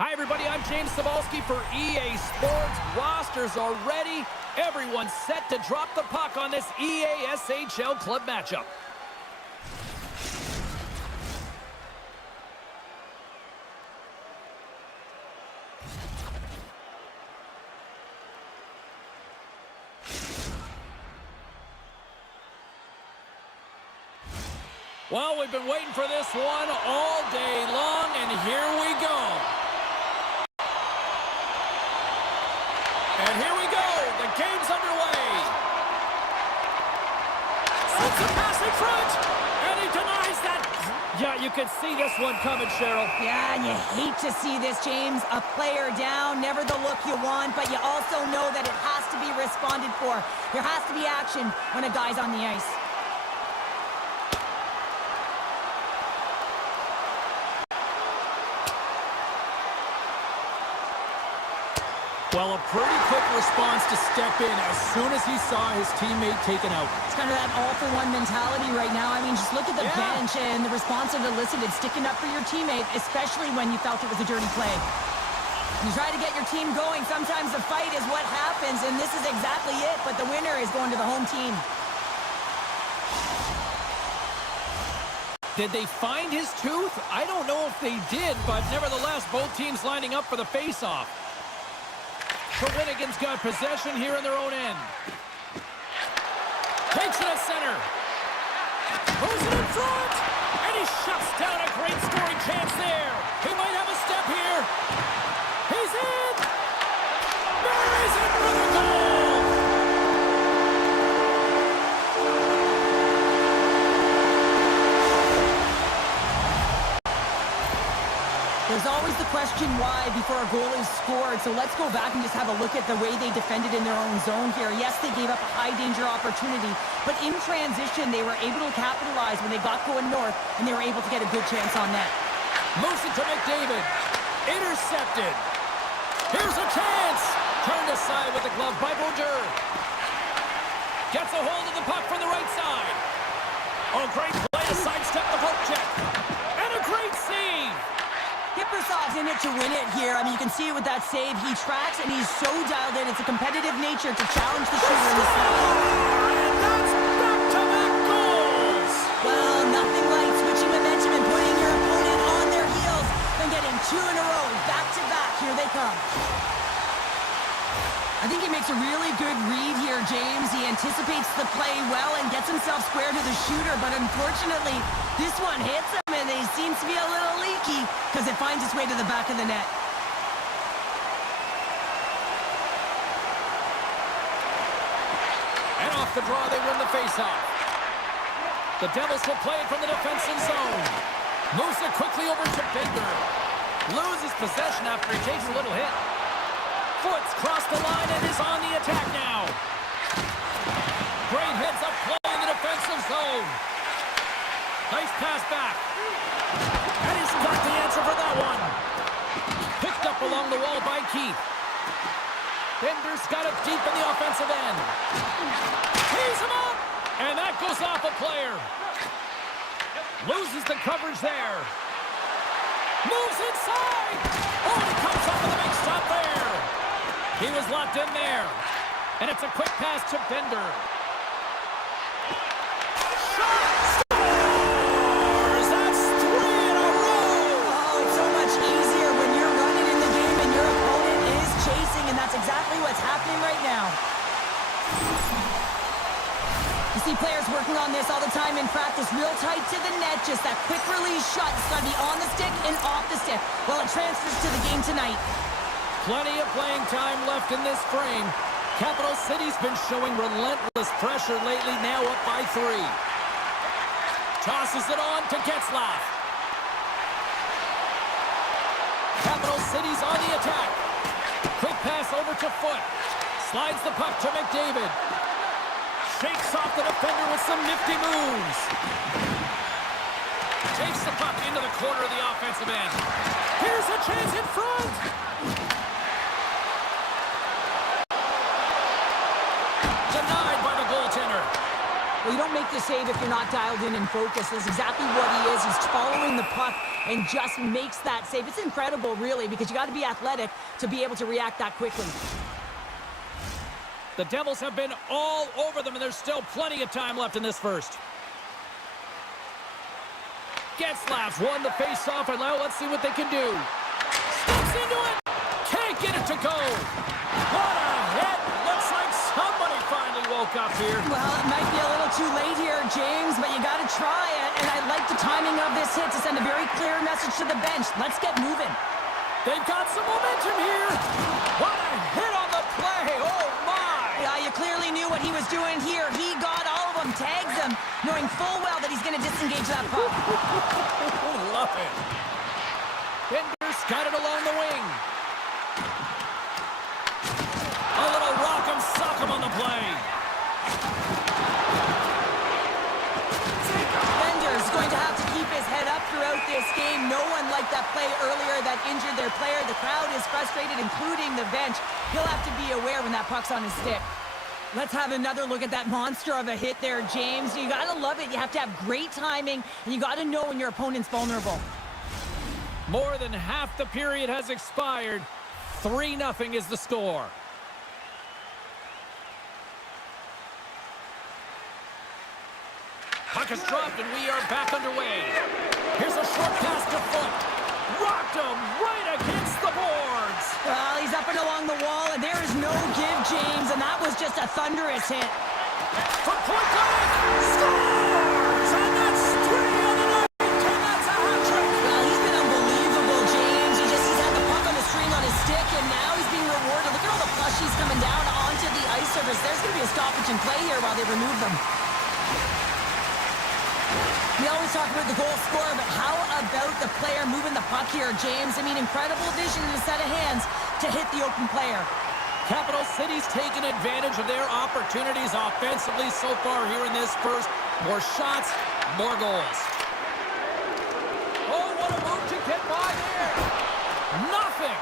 Hi, everybody. I'm James Cebulski for EA Sports. Rosters are ready. Everyone's set to drop the puck on this EA-SHL club matchup. Well, we've been waiting for this one all day long, and here we go. And here we go. The game's underway. Sends a pass in front, and he denies that. Yeah, you can see this one coming, Cheryl. Yeah, and you hate to see this, James. A player down, never the look you want, but you also know that it has to be responded for. There has to be action when a guy's on the ice. Well, a pretty quick response to step in as soon as he saw his teammate taken out. It's kind of that all-for-one mentality right now. I mean, just look at the bench and the response it elicited, sticking up for your teammate, especially when you felt it was a dirty play. You try to get your team going. Sometimes the fight is what happens, and this is exactly it, but the winner is going to the home team. Did they find his tooth? I don't know if they did, but nevertheless, both teams lining up for the face-off. Shawinigan's got possession here in their own end. Takes it at center. Throws it in front. And he shuts down a great scoring chance there. He might have a step here. He's in. Buries it for the goal. There's always the question why before a goal is scored, so let's go back and just have a look at the way they defended in their own zone here. Yes, they gave up a high-danger opportunity, but in transition, they were able to capitalize when they got going north, and they were able to get a good chance on net. Moves it to McDavid. Intercepted. Here's a chance. Turned aside with the glove by Brodeur. Gets a hold of the puck from the right side. Oh, great play to sidestep the poke check. And a great save. Kiprusoff's in it to win it here. I mean, you can see it with that save. He tracks, and he's so dialed in. It's a competitive nature to challenge the shooter in the slot. And that's back-to-back goals. Well, nothing like switching momentum and putting your opponent on their heels than getting two in a row, back-to-back. Here they come. I think he makes a really good read here, James. He anticipates the play well and gets himself square to the shooter, but unfortunately, this one hits him, and he seems to be a little leaky because it finds its way to the back of the net. And off the draw, they win the faceoff. The Devils will play it from the defensive zone. Moves it quickly over to Bender. Loses possession after he takes a little hit. Foot's crossed the line and is on the attack now. Great heads-up play in the defensive zone. Nice pass back. And he's got the answer for that one. Picked up along the wall by Keith. Bender's got it deep in the offensive end. Tees him up. And that goes off a player. Loses the coverage there. Moves inside. Oh, he comes up with a big stop there. He was locked in there. And it's a quick pass to Bender. Shot! Scores! That's 3 in a row! Oh, it's so much easier when you're running in the game and your opponent is chasing, and that's exactly what's happening right now. You see players working on this all the time in practice, real tight to the net, just that quick release shot. It's got to be on the stick and off the stick. Well, it transfers to the game tonight. Plenty of playing time left in this frame. Capital City's been showing relentless pressure lately, now up by 3. Tosses it on to Getzlaf. Capital City's on the attack. Quick pass over to Foot. Slides the puck to McDavid. Shakes off the defender with some nifty moves. Takes the puck into the corner of the offensive end. Here's a chance in front. Denied by the goaltender. Well, you don't make the save if you're not dialed in and focused. That's exactly what he is. He's following the puck and just makes that save. It's incredible, really, because you got to be athletic to be able to react that quickly. The Devils have been all over them, and there's still plenty of time left in this first. Getzlaf's won the face-off, and now let's see what they can do. Steps into it! Can't get it to go! What a hit! Looks like somebody finally woke up here. Well, it might be a little too late here, James, but you got to try it. And I like the timing of this hit to send a very clear message to the bench. Let's get moving. They've got some momentum here. What a hit on the play! Oh, my! Yeah, you clearly knew what he was doing here. He got all of them, tags them, knowing full well that he's going to disengage that puck. Love it. Bender's got it along the wing. A little rock'em sock'em on the play. Bender's going to have to keep his head up throughout this game. No one liked that play earlier that injured their player. The crowd is frustrated, including the bench. He'll have to be aware when that puck's on his stick. Let's have another look at that monster of a hit there, James. You got to love it. You have to have great timing, and you got to know when your opponent's vulnerable. More than half the period has expired. 3-0 is the score. Puck is dropped, and we are back underway. Here's a short pass to Foot. Rocked him right against the boards. Well, he's up and along the wall, and there is no give, James, and that was just a thunderous hit. From point blank, scores! And that's 3 on the night, and that's a hat trick. Well, he's been unbelievable, James. He's had the puck on the string on his stick, and now he's being rewarded. Look at all the plushies coming down onto the ice surface. There's going to be a stoppage in play here while they remove them. We always talk about the goal scorer, but how about the player moving the puck here, James? I mean, incredible vision and a set of hands to hit the open player. Capital City's taken advantage of their opportunities offensively so far here in this first. More shots, more goals. Oh, what a move to get by there. Nothing.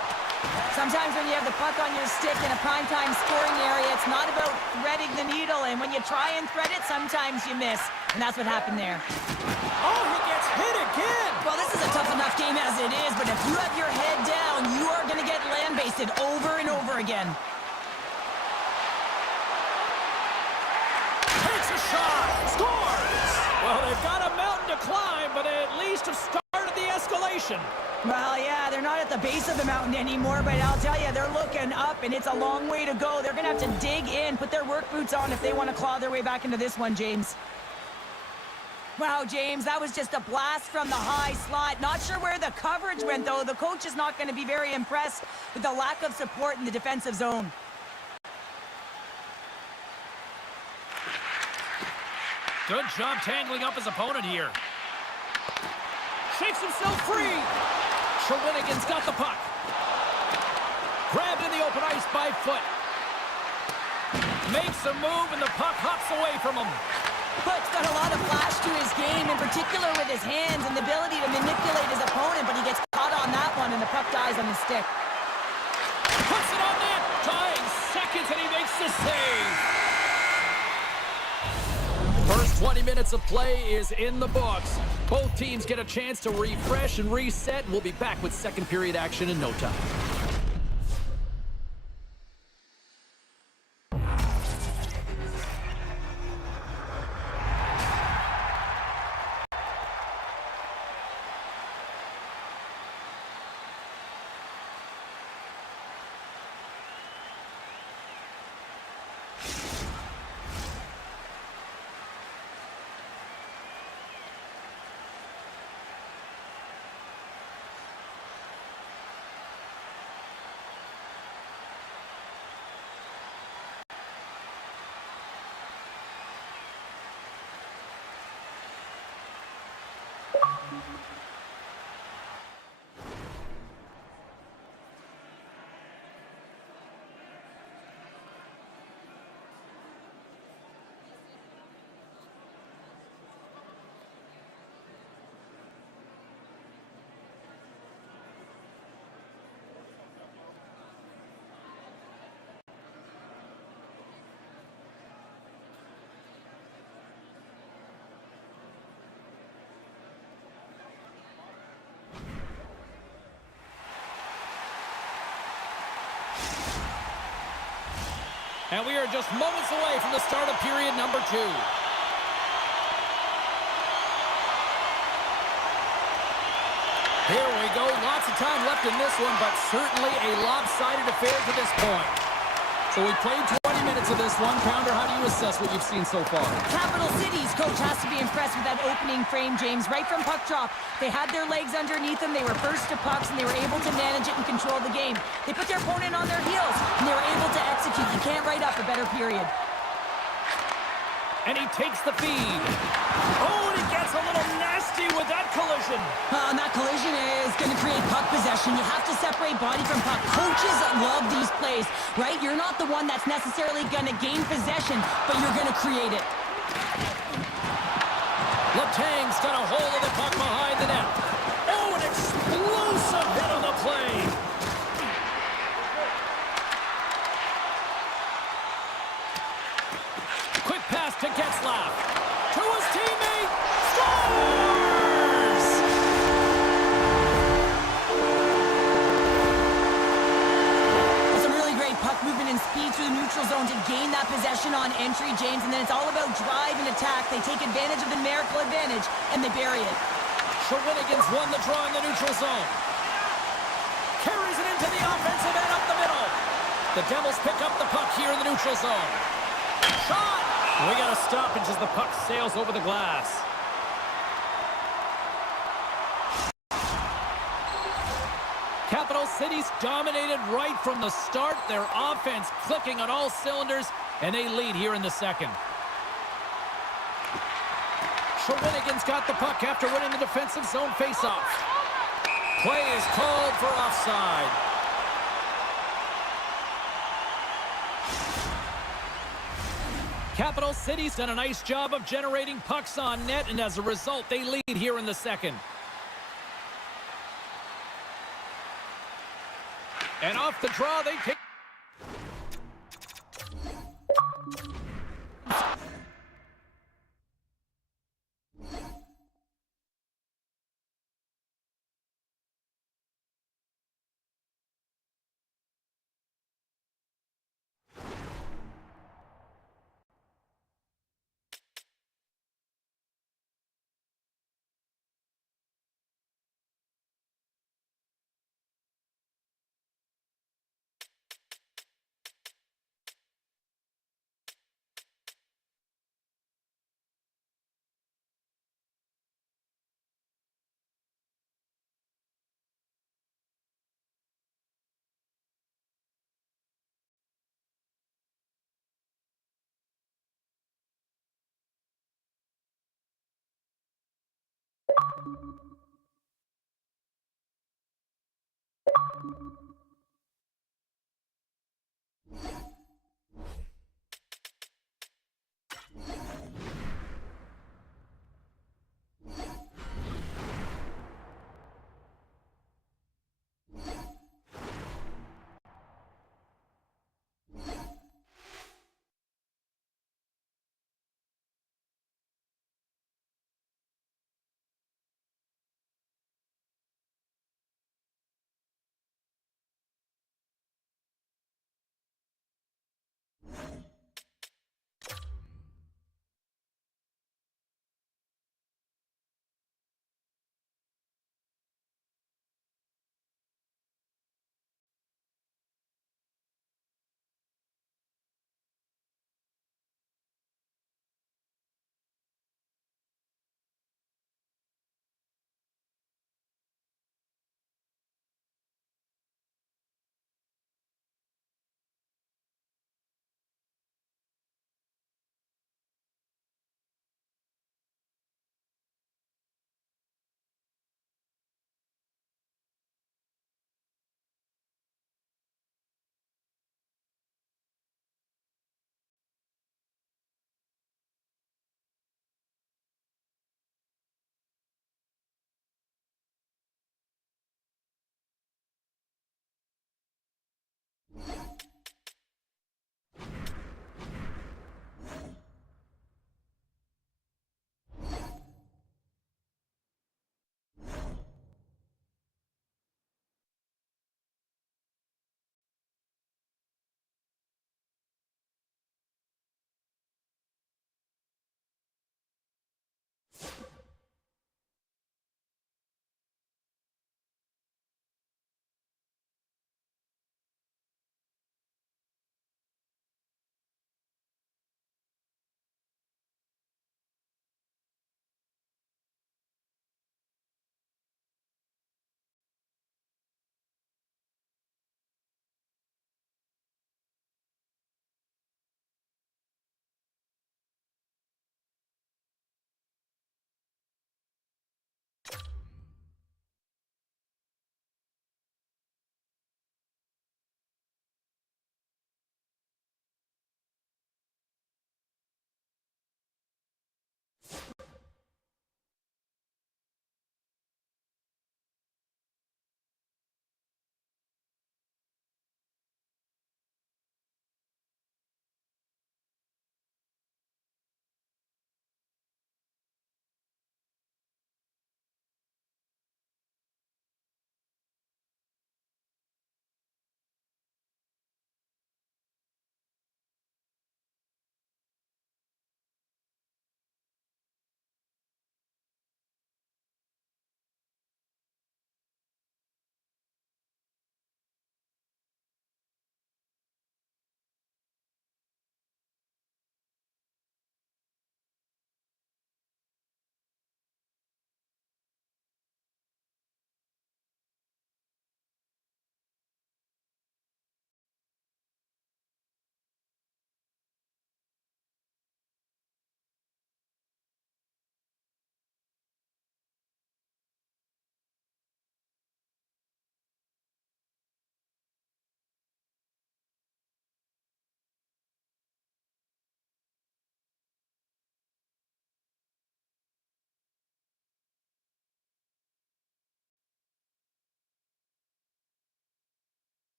Sometimes when you have the puck on your stick in a primetime scoring area, it's not about threading the needle, and when you try and thread it, sometimes you miss, and that's what happened there. Oh, he gets hit again. Well, this is a tough enough game as it is, but if you have your head down, you are going to get land-basted over and over again. Takes a shot, scores! Well, they've got a mountain to climb, but at least have started the escalation. Well, yeah, they're not at the base of the mountain anymore, but I'll tell you, they're looking up, and it's a long way to go. They're going to have to dig in, put their work boots on if they want to claw their way back into this one, James. Wow, James, that was just a blast from the high slot. Not sure where the coverage went, though. The coach is not going to be very impressed with the lack of support in the defensive zone. Good job tangling up his opponent here. Shakes himself free. Shawinigan's got the puck. Grabbed in the open ice by Foot. Makes a move, and the puck hops away from him. Foot's got a lot of flash to his game, in particular with his hands and the ability to manipulate his opponent, but he gets caught on that one, and the puck dies on his stick. Puts it on net. Tying seconds, and he makes the save. First 20 minutes of play is in the books. Both teams get a chance to refresh and reset. We'll be back with second period action in no time. And we are just moments away from the start of period number 2. Here we go. Lots of time left in this one, but certainly a lopsided affair to this point. So we played 20 minutes of this one. Pounder, how do you assess what you've seen so far? Capital City's coach has to be impressed with that opening frame, James. Right from puck drop, they had their legs underneath them. They were first to pucks, and they were able to manage it and control the game. They put their opponent on their heels, and they were able to execute. You can't write up a better period. And he takes the feed. Oh, and he gets a little nasty with that collision. And that collision is going to create puck possession. You have to separate body from puck. Coaches love these plays, right? You're not the one that's necessarily going to gain possession, but you're going to create it. Letang's got a hold of the puck behind the net. Oh, an explosive hit on the play. Quick pass to Getzlaf. To his teammate. Scores! Some really great puck movement and speed through the neutral zone to gain that possession on entry, James. And then it's all about drive and attack. They take advantage of the numerical advantage, and they bury it. Shawinigan's won the draw in the neutral zone. Carries it into the offensive end up the middle. The Devils pick up the puck here in the neutral zone. Shot! We got a stoppage as the puck sails over the glass. Capital City's dominated right from the start. Their offense clicking on all cylinders, and they lead here in the second. Shawinigan's got the puck after winning the defensive zone faceoff. Play is called for offside. Capital City's done a nice job of generating pucks on net, and as a result, they lead here in the second. And off the draw, they take...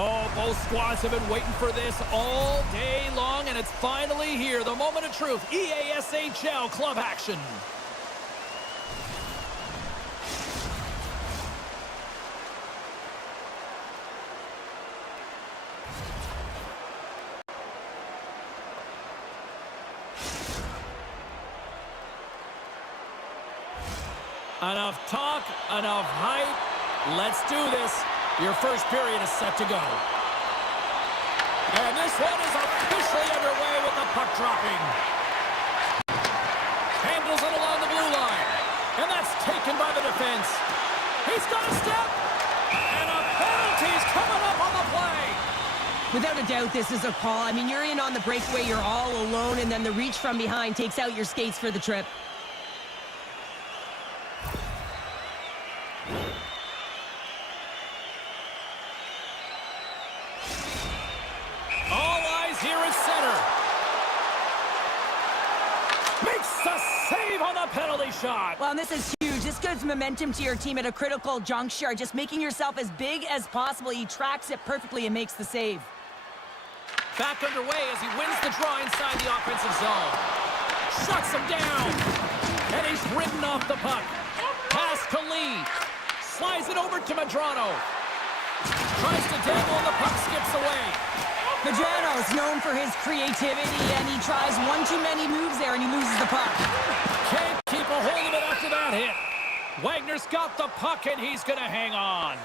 Oh, both squads have been waiting for this all day long, and it's finally here. The moment of truth. EASHL club action. Enough talk, enough hype. Let's do this. Your first period is set to go. And this one is officially underway with the puck dropping. Handles it along the blue line. And that's taken by the defense. He's got a step. And a penalty's coming up on the play. Without a doubt, this is a call. I mean, you're in on the breakaway, you're all alone, and then the reach from behind takes out your skates for the trip. Here at center. Makes the save on the penalty shot. Well, and this is huge. This gives momentum to your team at a critical juncture. Just making yourself as big as possible. He tracks it perfectly and makes the save. Back underway as he wins the draw inside the offensive zone. Shuts him down. And he's ridden off the puck. Pass to Lee. Slides it over to Medrano. Tries to dangle and the puck skips away. Medrano's known for his creativity, and he tries one too many moves there, and he loses the puck. Can't keep a hold of it after that hit. Wagner's got the puck, and he's going to hang on.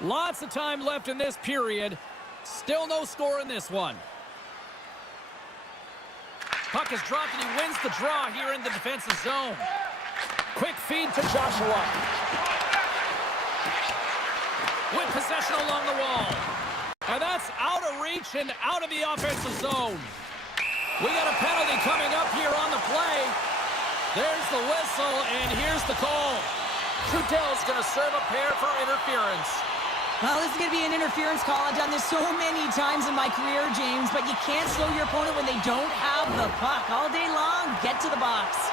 Lots of time left in this period. Still no score in this one. Puck is dropped, and he wins the draw here in the defensive zone. Quick feed to Joshua. With possession along the wall. And that's out of reach and out of the offensive zone. We got a penalty coming up here on the play. There's the whistle, and here's the call. Trudell's going to serve a pair for interference. Well, this is going to be an interference call. I've done this so many times in my career, James, but you can't slow your opponent when they don't have the puck. All day long, get to the box.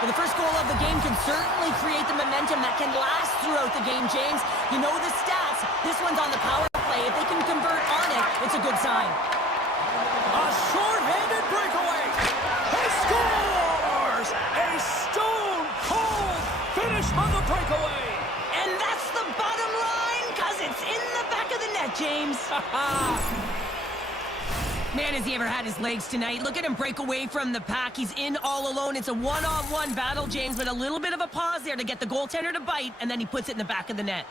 Well, the first goal of the game can certainly create the momentum that can last throughout the game, James. You know the stats. This one's on the power play. If they can convert on it, it's a good sign. A short-handed breakaway. He scores! A stone-cold finish on the breakaway. And that's the bottom line, because it's in the back of the net, James. Man, has he ever had his legs tonight. Look at him break away from the pack. He's in all alone. It's a one-on-one battle, James, but a little bit of a pause there to get the goaltender to bite, and then he puts it in the back of the net.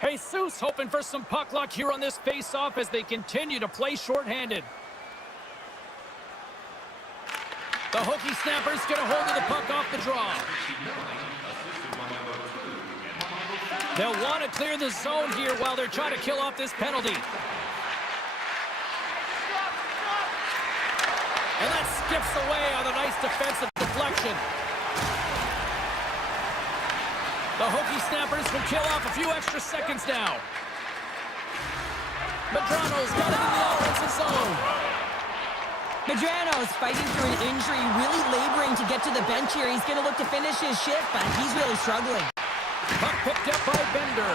Jesus hoping for some puck luck here on this face-off as they continue to play shorthanded. The Hockey Snappers get a hold of the puck off the draw. They'll want to clear the zone here while they're trying to kill off this penalty. And that skips away on a nice defensive deflection. The Hockey Snappers will kill off a few extra seconds now. Medrano's got it in the offensive zone. Medrano's fighting through an injury, really laboring to get to the bench here. He's going to look to finish his shift, but he's really struggling. Puck picked up by Bender.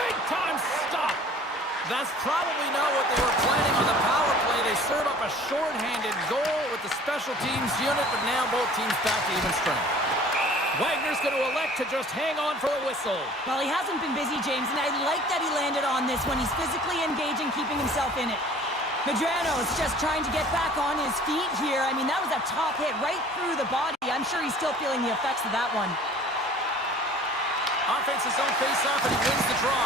Big time stop. That's probably not what they were planning on the power play. They serve up a shorthanded goal with the special teams unit, but now both teams back to even strength. Wagner's going to elect to just hang on for a whistle. Well, he hasn't been busy, James, and I like that he landed on this one. He's physically engaging, keeping himself in it. Medrano's just trying to get back on his feet here. I mean, that was a top hit right through the body. I'm sure he's still feeling the effects of that one. Offense his own face-off, and he wins the draw.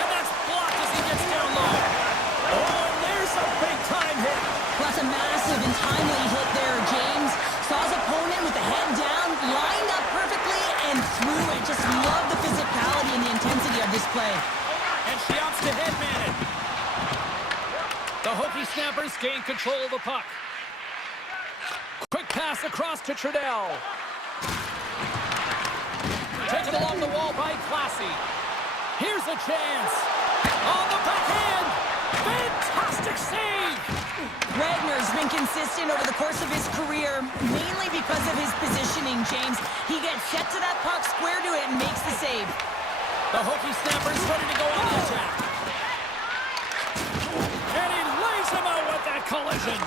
And that's blocked as he gets down low. Oh, and there's a big-time hit. Plus a massive and timely hit there, James. Saw his opponent with the head down, lined up perfectly, and threw it. Just love the physicality and the intensity of this play. And she opts to headman it. The Hockey Snappers gain control of the puck. Quick pass across to Trudell. Taken along the wall by Classy. Here's a chance. On the backhand. Fantastic save. Wagner's been consistent over the course of his career, mainly because of his positioning, James. He gets set to that puck, square to it, and makes the save. The Hockey Snapper's ready to go on the attack. And he lays him out with that collision.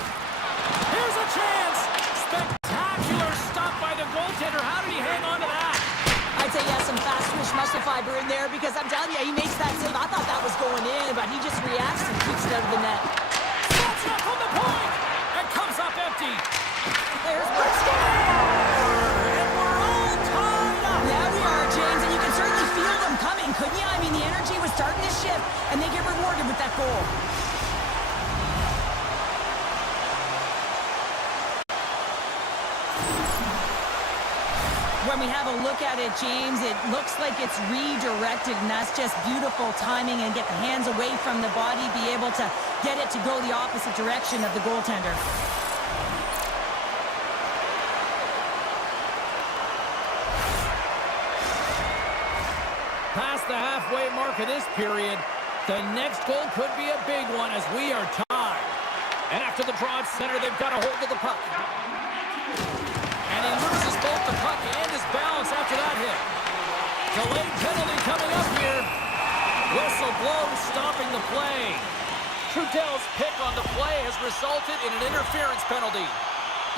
Here's a chance. Spectacular stop by the goaltender. How did he hang on to that? I'd say he has some fast twitch muscle fiber in there because I'm telling you, he makes that save. I thought that was going in, but he just reacts and keeps it out of the net. Shots up from the point and comes up empty. There's Briscoe! And we're all tied up. Yeah, we are, James, and you can certainly feel them coming, couldn't you? I mean, the energy was starting to shift, and they get rewarded with that goal. When we have a look at it, James, it looks like it's redirected, and that's just beautiful timing and get the hands away from the body, be able to get it to go the opposite direction of the goaltender. Past the halfway mark of this period, the next goal could be a big one as we are tied. And after the draw at center, they've got a hold of the puck. And he loses both the puck and his balance after that hit. Delayed penalty coming up here. Whistle blows, stopping the play. Trudell's pick on the play has resulted in an interference penalty.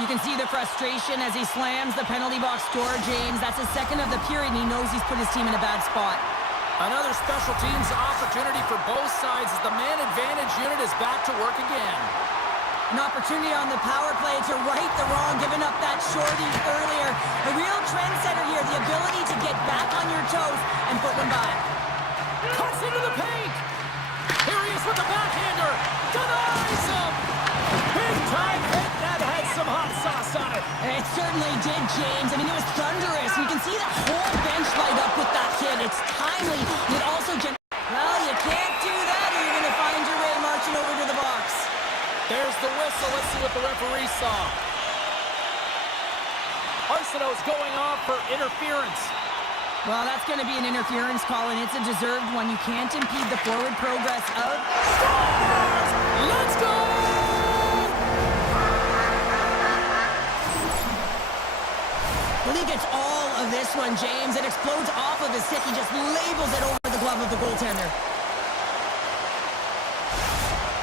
You can see the frustration as he slams the penalty box door, James. That's his second of the period, and he knows he's put his team in a bad spot. Another special teams opportunity for both sides as the man advantage unit is back to work again. An opportunity on the power play to right the wrong, giving up that shorty earlier. A real trendsetter here, the ability to get back on your toes and put one by. Cuts into the paint. Here he is with the backhander. Denies him. Big time hit that had some hot sauce on it. It certainly did, James. I mean, it was thunderous. You can see the whole bench light up with that hit. It's timely. It also well, you can't do that or you're going to find your way marching over to the box. There's the whistle. Let's see what the referee saw. Arsenault's going off for interference. Well, that's going to be an interference call, and it's a deserved one. You can't impede the forward progress of... Scores! Let's go! Well, he gets all of this one, James. It explodes off of his stick. He just labels it over the glove of the goaltender.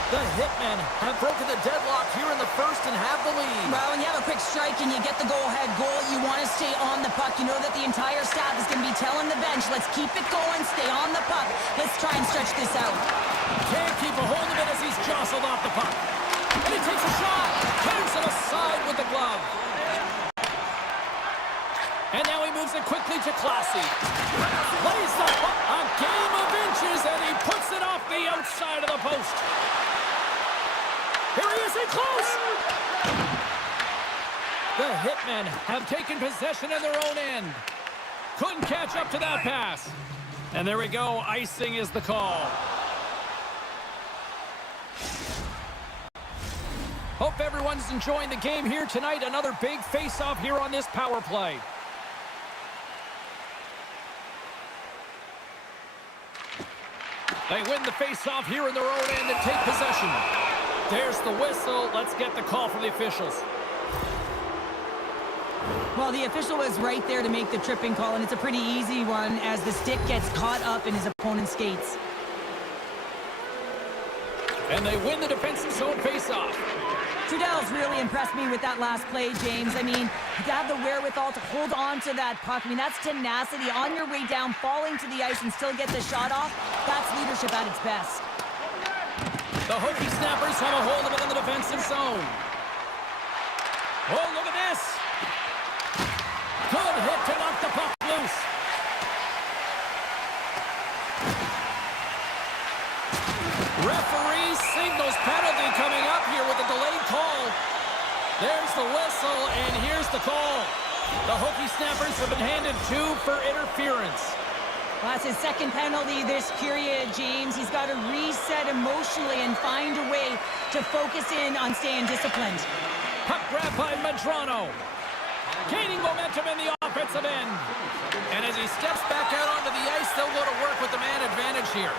The Hitmen have broken the deadlock here in the first and have the lead. Well, when you have a quick strike and you get the go-ahead goal, you want to stay on the puck. You know that the entire staff is going to be telling the bench, let's keep it going, stay on the puck. Let's try and stretch this out. Can't keep a hold of it as he's jostled off the puck. And he takes a shot. Turns it aside with the glove. And now he moves it quickly to Classy. Plays the puck. A game of inches, and he puts it off the outside of the post. Here he is in close. The Hitmen have taken possession in their own end. Couldn't catch up to that pass. And there we go. Icing is the call. Hope everyone's enjoying the game here tonight. Another big face-off here on this power play. They win the face-off here in their own end and take possession. There's the whistle. Let's get the call from the officials. Well, the official was right there to make the tripping call, and it's a pretty easy one as the stick gets caught up in his opponent's skates. And they win the defensive zone face-off. Trudell's really impressed me with that last play, James. I mean, to have the wherewithal to hold on to that puck. I mean, that's tenacity on your way down, falling to the ice and still get the shot off. That's leadership at its best. The Hockey Snappers have a hold of it in the defensive zone. Oh, look at this. Good hit to knock the puck loose. Referee signals penalty coming up here with a delayed call. There's the whistle, and here's the call. The Hockey Snappers have been handed 2 for interference. Well, that's his second penalty this period, James. He's got to reset emotionally and find a way to focus in on staying disciplined. Puck grab by Medrano. Gaining momentum in the offensive end. And as he steps back out onto the ice, they'll go to work with the man advantage here.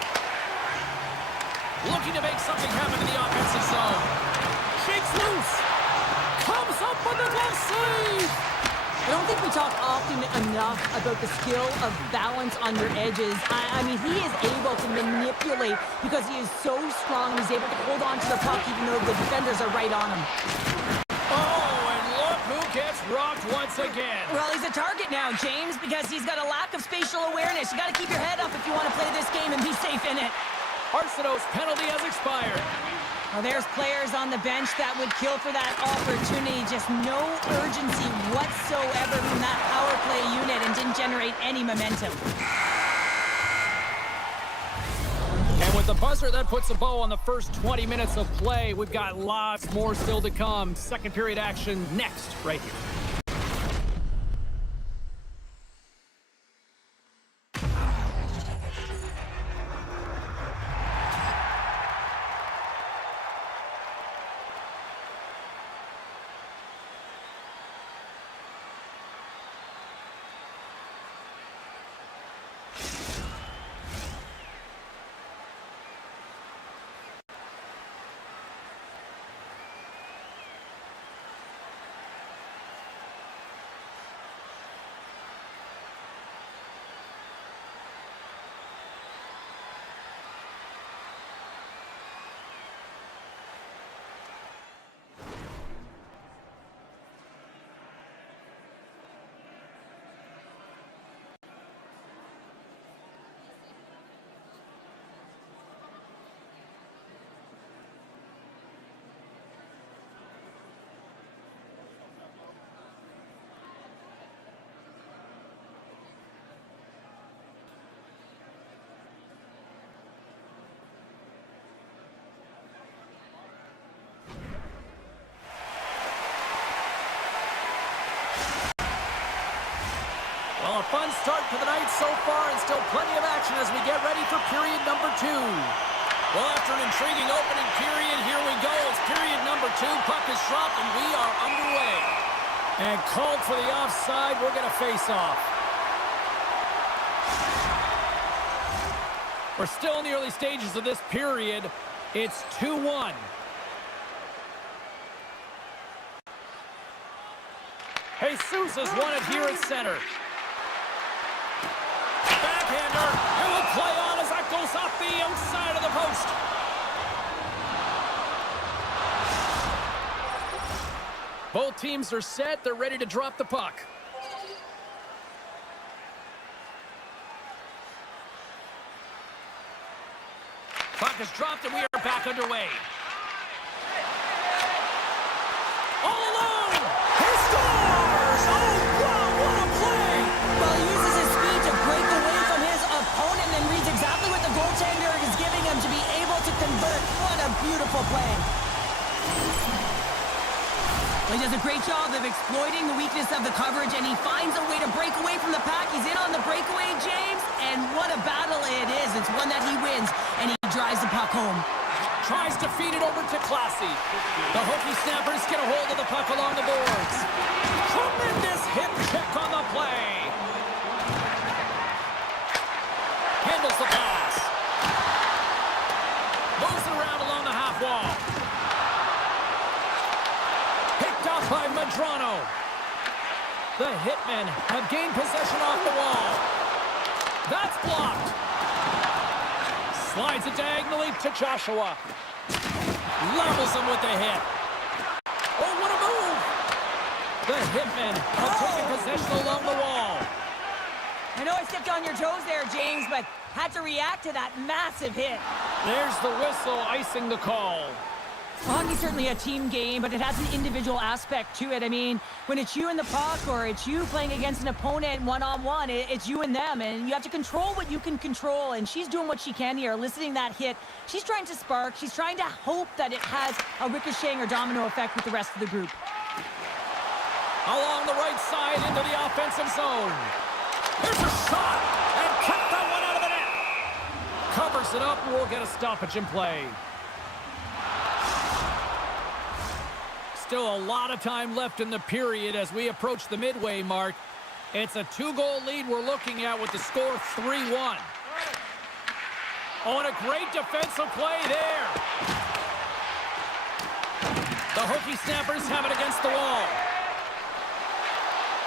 Looking to make something happen in the offensive zone. Shakes loose. up with the glove sleeve. I don't think we talk often enough about the skill of balance on your edges. I mean, he is able to manipulate because he is so strong and he's able to hold on to the puck even though the defenders are right on him. Oh, and look who gets rocked once again. Well, he's a target now, James, because he's got a lack of spatial awareness. You got to keep your head up if you want to play this game and be safe in it. Arsenault's penalty has expired. Well, there's players on the bench that would kill for that opportunity. Just no urgency whatsoever from that power play unit and didn't generate any momentum. And with the buzzer, that puts a bow on the first 20 minutes of play. We've got lots more still to come. Second period action next, right here. Well, a fun start to the night so far and still plenty of action as we get ready for period number 2. Well, after an intriguing opening period, here we go. It's period number 2. Puck is dropped and we are underway. And called for the offside. We're going to face off. We're still in the early stages of this period. It's 2-1. Jesus has won it here at center. Backhander. And we'll play on as that goes off the outside of the post. Both teams are set. They're ready to drop the puck. Puck is dropped and we are back underway. All alone! He scores! Oh, wow, what a play! Well, he uses his speed to break away from his opponent and reads exactly what the goaltender is giving him to be able to convert. What a beautiful play. Well, he does a great job of exploiting the weakness of the coverage, and he finds a way to break away from the pack. He's in on the breakaway, James, and what a battle it is. It's one that he wins, and he drives the puck home. Tries to feed it over to Classy. The Hockey Snappers get a hold of the puck along the boards. Tremendous hip check on the play. Handles the pass. Moves it around along the half wall. Picked up by Medrano. The Hitmen have gained possession off the wall. That's blocked. Slides it diagonally to Joshua. Levels him with the hit. Oh, what a move! The Hitmen have taken possession along the wall. I know I stepped on your toes there, James, but had to react to that massive hit. There's the whistle icing the call. Hockey's certainly a team game, but it has an individual aspect to it. I mean, when it's you and the puck or it's you playing against an opponent one-on-one, it's you and them, and you have to control what you can control, and she's doing what she can here, eliciting that hit. She's trying to spark. She's trying to hope that it has a ricocheting or domino effect with the rest of the group. Along the right side into the offensive zone. Here's a shot, and kept that one out of the net. Covers it up, and we'll get a stoppage in play. Still a lot of time left in the period as we approach the midway mark. It's a 2-goal lead we're looking at with the score 3-1. Oh, and a great defensive play there. The Hockey Snappers have it against the wall.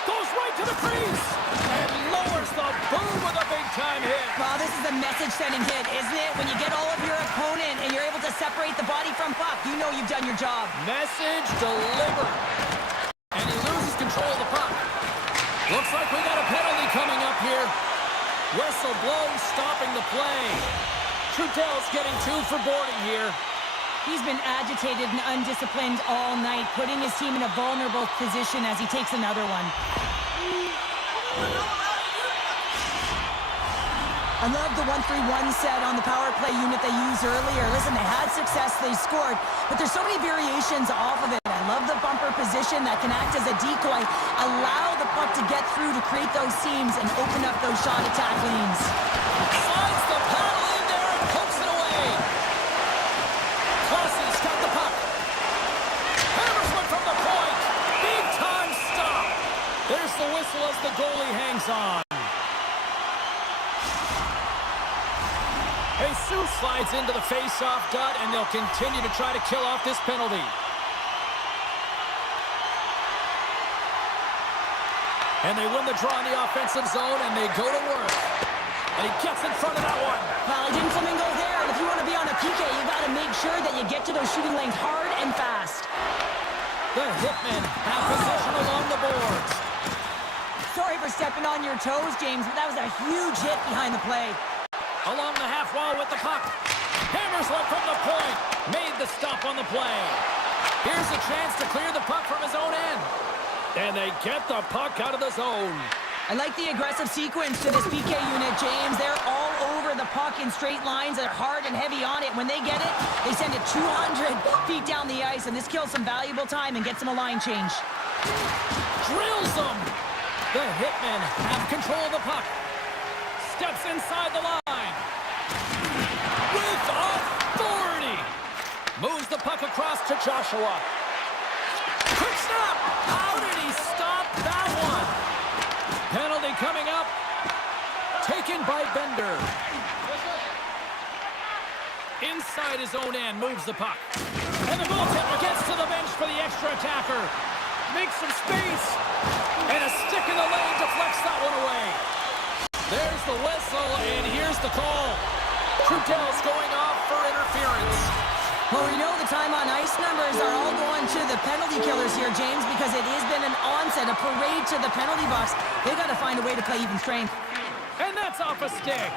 Goes right to the crease. And lowers the boom with a big-time hit. Well, this is a message-sending hit, isn't it? When you get all of your opponent and you're able to separate the body from puck, you know you've done your job. Message delivered. And he loses control of the puck. Looks like we got a penalty coming up here. Whistle blows, stopping the play. Trudel's getting 2 for boarding here. He's been agitated and undisciplined all night, putting his team in a vulnerable position as he takes another one. I love the 1-3-1 set on the power play unit they used earlier. Listen, they had success, they scored, but there's so many variations off of it. I love the bumper position that can act as a decoy, allow the puck to get through to create those seams and open up those shot attack lanes. Slides the paddle in there and pokes it away. Clause's got the puck. Hammers one from the point. Big time stop. There's the whistle as the goalie hangs on. Jesus slides into the face-off dot, and they'll continue to try to kill off this penalty. And they win the draw in the offensive zone, and they go to work. And he gets in front of that one. Well, he didn't flamingo there, and if you want to be on a PK, you got to make sure that you get to those shooting lanes hard and fast. The Hitmen have position along the boards. Sorry for stepping on your toes, James, but that was a huge hit behind the play. Along the half wall with the puck. Hammers one from the point. Made the stop on the play. Here's a chance to clear the puck from his own end. And they get the puck out of the zone. I like the aggressive sequence to this PK unit, James. They're all over the puck in straight lines. They're hard and heavy on it. When they get it, they send it 200 feet down the ice, and this kills some valuable time and gets them a line change. Drills them. The Hitmen have control of the puck. Steps inside the line. With authority. Moves the puck across to Joshua. Quick snap. How did he stop that one? Penalty coming up. Taken by Bender. Inside his own end, moves the puck. And the goaltender gets to the bench for the extra attacker. Makes some space. And a stick in the lane deflects that one away. There's the whistle, and here's the call. Trudel's going off for interference. Well, we know the time on ice numbers are all going to the penalty killers here, James, because it has been an onset, a parade to the penalty box. They got to find a way to play even strength. And that's off a stick.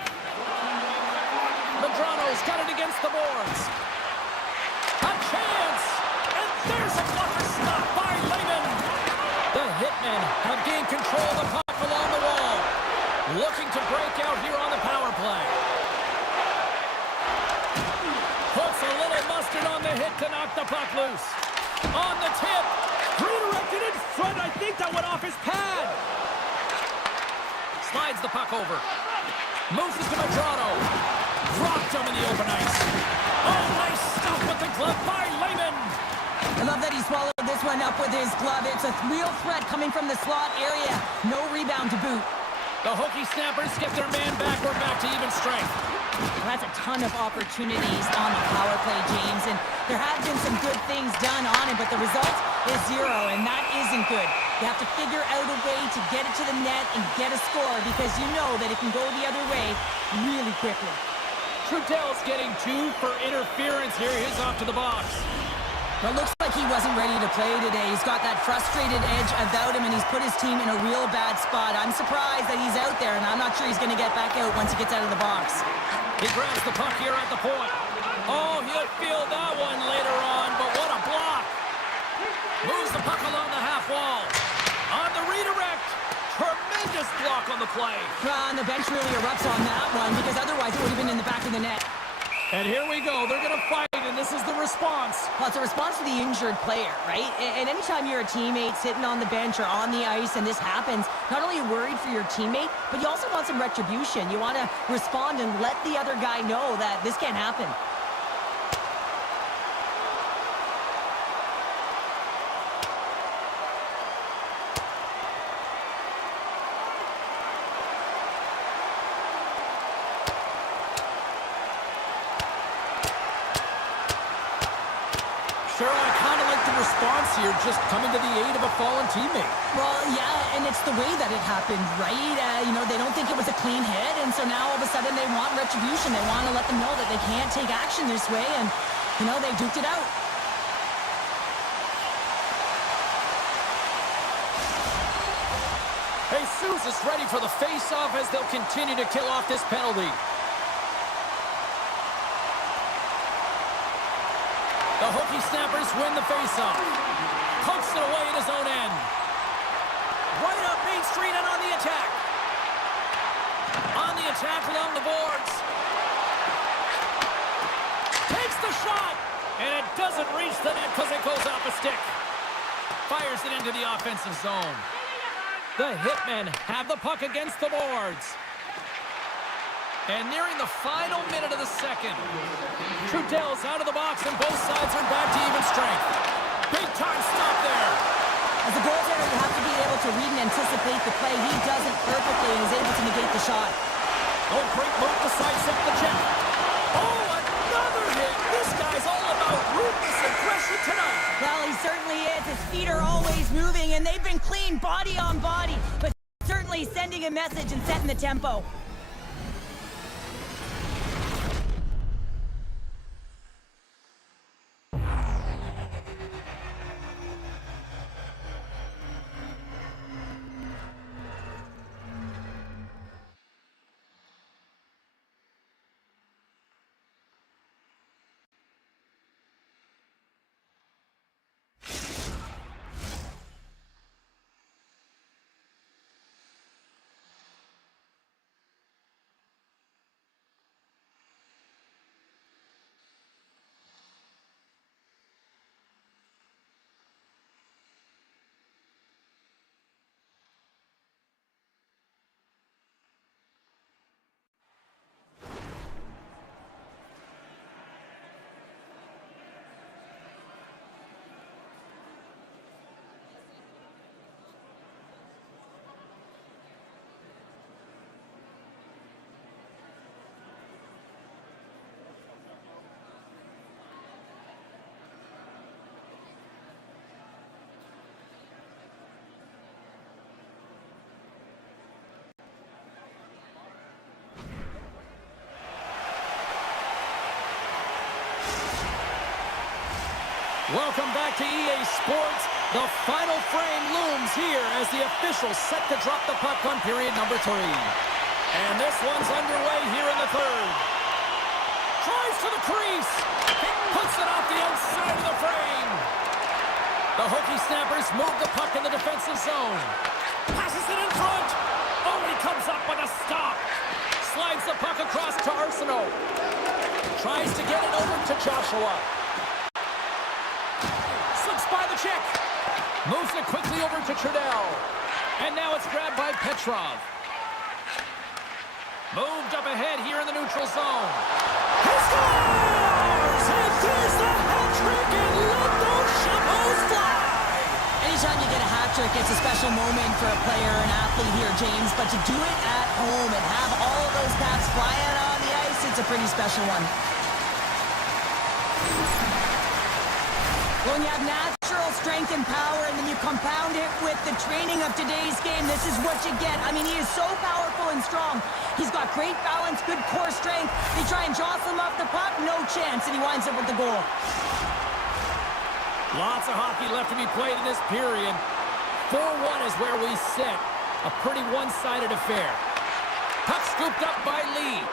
Medrano's got it against the boards. A chance! And there's a blocker stop by Lehman. The Hitmen have gained control of the puck along the wall. Looking to break out here on the power play. Puts a little mustard on the hit to knock the puck loose. On the tip. Redirected in front. I think that went off his pad. Slides the puck over. Moves it to Medrano. Dropped him in the open ice. Oh, nice stuff with the glove by Lehman. I love that he swallowed this one up with his glove. It's a real threat coming from the slot area. No rebound to boot. The Hokie Snappers get their man back. We're back to even strength. Well, that's a ton of opportunities on the power play, James, and there have been some good things done on it, but the result is 0, and that isn't good. You have to figure out a way to get it to the net and get a score because you know that it can go the other way really quickly. Trudel's getting 2 for interference here. He's off to the box. Well, it looks like he wasn't ready to play today. He's got that frustrated edge about him, and he's put his team in a real bad spot. I'm surprised that he's out there, and I'm not sure he's going to get back out once he gets out of the box. He grabs the puck here at the point. Oh, he'll feel that one later on, but what a block. Moves the puck along the half wall. On the redirect. Tremendous block on the play. And the bench really erupts on that one, because otherwise it would have been in the back of the net. And here we go. They're going to fight, and this is the response. Well, it's a response to the injured player, right? And anytime you're a teammate sitting on the bench or on the ice and this happens, not only are you worried for your teammate, but you also want some retribution. You want to respond and let the other guy know that this can't happen. Sure, I kind of like unexpected response here, just coming to the aid of a fallen teammate. Well, yeah, and it's the way that it happened, right? They don't think it was a clean hit, and so now all of a sudden they want retribution. They want to let them know that they can't take action this way, and, they duked it out. Jesus is ready for the face-off as they'll continue to kill off this penalty. The Hockey Snappers win the face-off. Pokes it away at his own end. Right up Main Street and on the attack. On the attack along the boards. Takes the shot. And it doesn't reach the net because it goes off a stick. Fires it into the offensive zone. The Hitmen have the puck against the boards. And nearing the final minute of the second. Trudell's out of the box and both sides are back to even strength. Big time stop there. As a goaltender, you have to be able to read and anticipate the play. He does it perfectly and is able to negate the shot. Oh, great move to sidestep the check. Oh, another hit. This guy's all about ruthless aggression tonight. Well, he certainly is. His feet are always moving, and they've been clean body on body, but certainly sending a message and setting the tempo. Welcome back to EA Sports. The final frame looms here as the officials set to drop the puck on period number 3. And this one's underway here in the third. Tries to the crease. Puts it off the outside of the frame. The Hockey Snappers move the puck in the defensive zone. Passes it in front. Oh, he comes up with a stop. Slides the puck across to Arsenault. Tries to get it over to Joshua. By the check. Moves it quickly over to Trudell. And now it's grabbed by Petrov. Moved up ahead here in the neutral zone. He scores! He does the hat-trick and let those chapeaus fly! Anytime you get a hat-trick, it's a special moment for a player, an athlete here, James. But to do it at home and have all of those caps flying on the ice, it's a pretty special one. When you have natural strength and power, and then you compound it with the training of today's game, this is what you get. I mean, he is so powerful and strong. He's got great balance, good core strength. They try and jostle him off the puck, no chance, and he winds up with the goal. Lots of hockey left to be played in this period. 4-1 is where we sit. A pretty one-sided affair. Puck scooped up by Lee.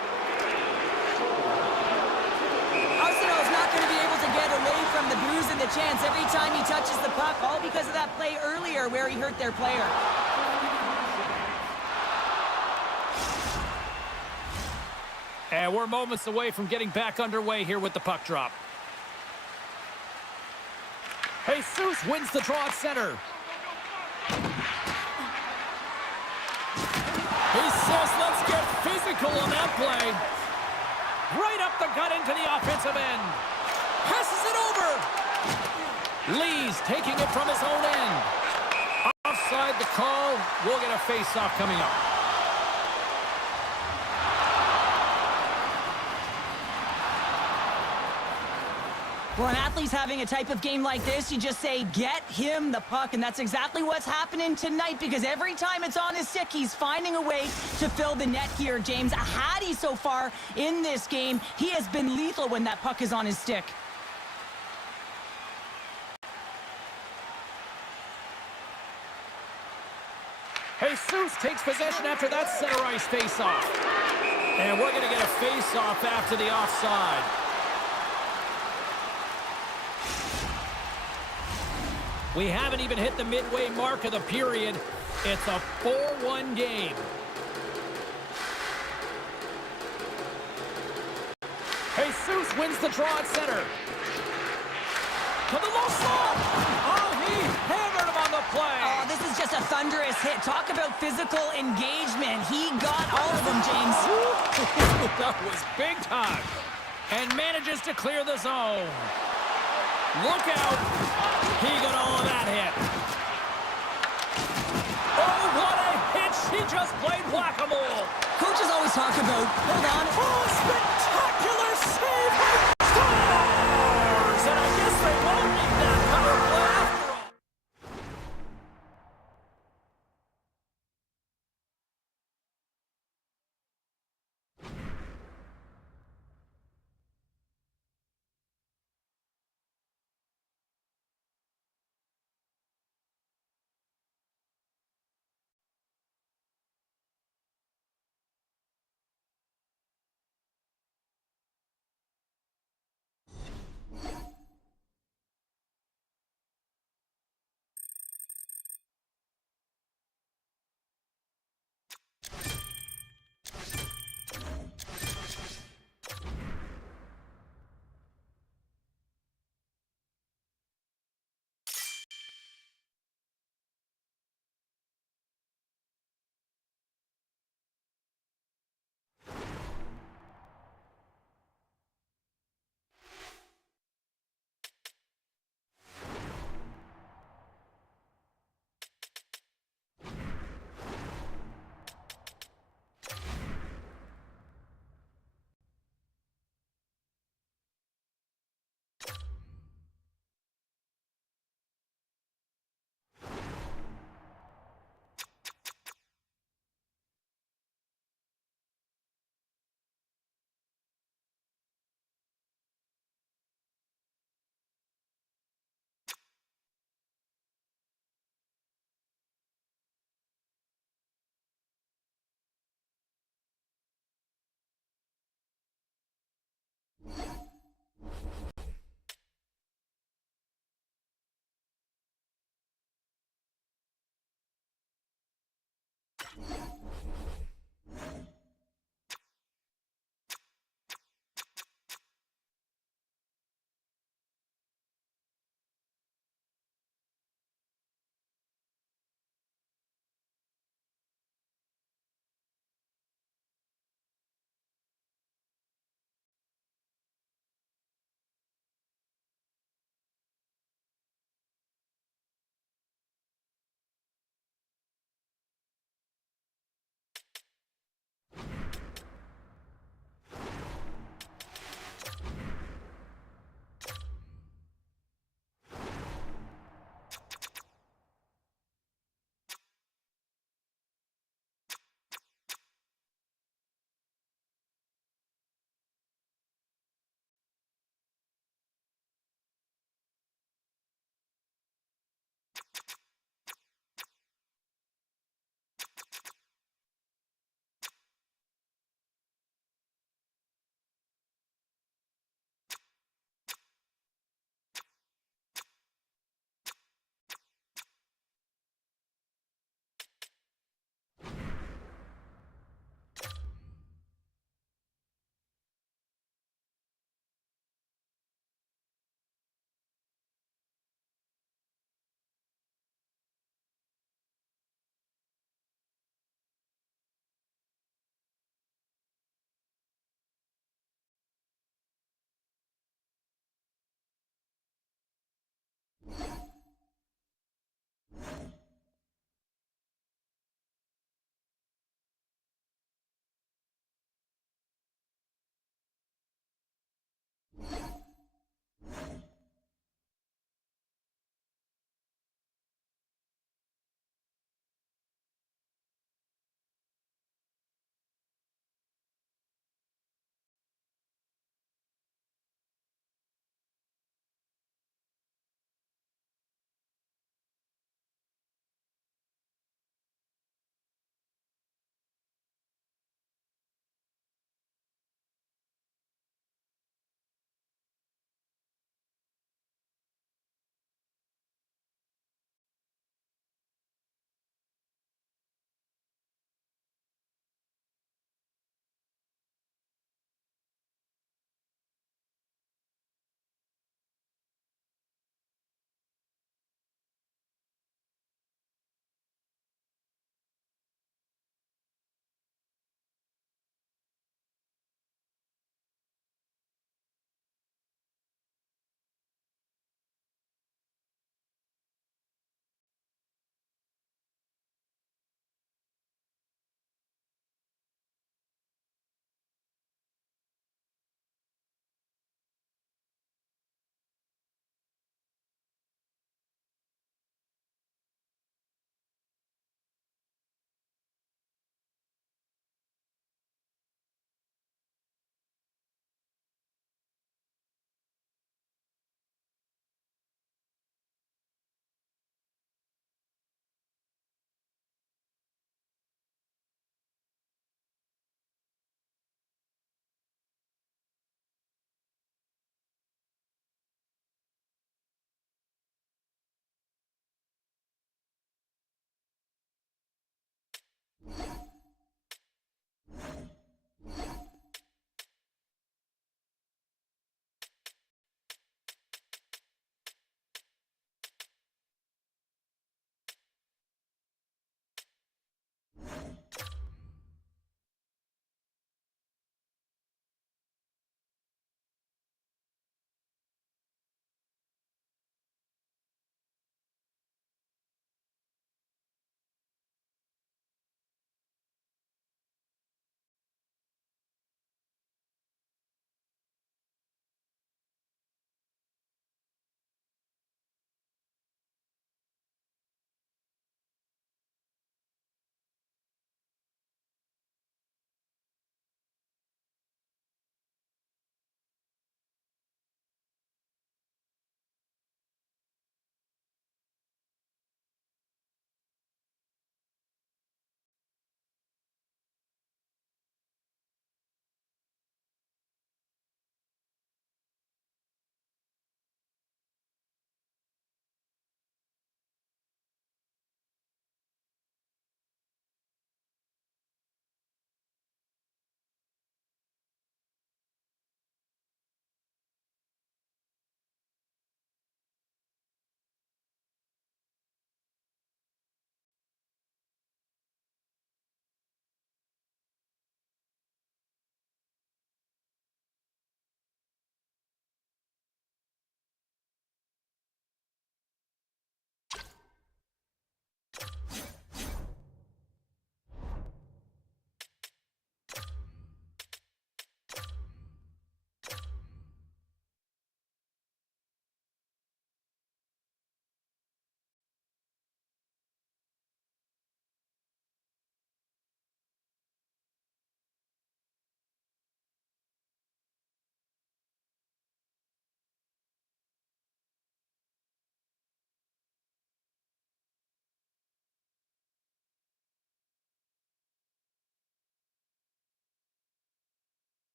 Arsenault's not going to be able to get away from the bruise and the chance every time he touches the puck, all because of that play earlier where he hurt their player. And we're moments away from getting back underway here with the puck drop. Jesus wins the draw at center. He says, let's get physical on that play. Right up the gut into the offensive end. Passes it over. Lee's taking it from his own end. Offside the call. We'll get a face-off coming up. Well, an athlete's having a type of game like this, you just say, get him the puck, and that's exactly what's happening tonight, because every time it's on his stick, he's finding a way to fill the net here, James. A Hattie so far in this game. He has been lethal when that puck is on his stick. Jesus takes possession after that center ice face-off. And we're going to get a face-off after the offside. We haven't even hit the midway mark of the period. It's a 4-1 game. Jesus wins the draw at center. To the low slot. Oh, he hammered him on the play. Oh, this is just a thunderous hit. Talk about physical engagement. He got all of them, James. That was big time. And manages to clear the zone. Look out. He got all of that hit. Oh, what a hit. She just played whack-a-mole. Coaches always talk about, hold on. Oh, spectacular save. Scores! And I guess they won't need that power play after all.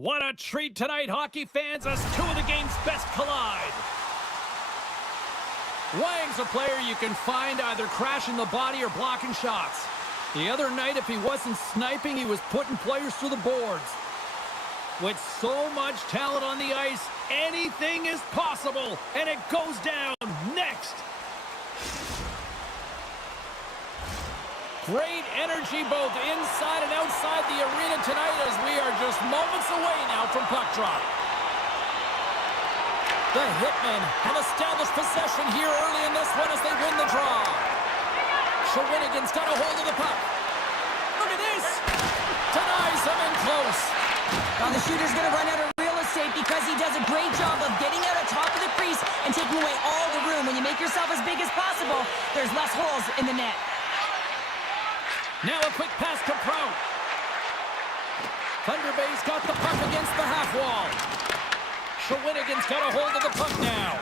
What a treat tonight, hockey fans, as two of the game's best collide. Wang's a player you can find either crashing the body or blocking shots. The other night, if he wasn't sniping, he was putting players through the boards. With so much talent on the ice, anything is possible, and it goes down next. Great energy both inside and outside the arena tonight as we are just moments away now from puck drop. The Hitmen have established possession here early in this one as they win the draw. Shawinigan's got a hold of the puck. Look at this! Denies him in close. Now the shooter's going to run out of real estate because he does a great job of getting out on top of the crease and taking away all the room. When you make yourself as big as possible, there's less holes in the net. Now a quick pass to Prout. Thunder Bay's got the puck against the half wall. Shawinigan's got a hold of the puck now.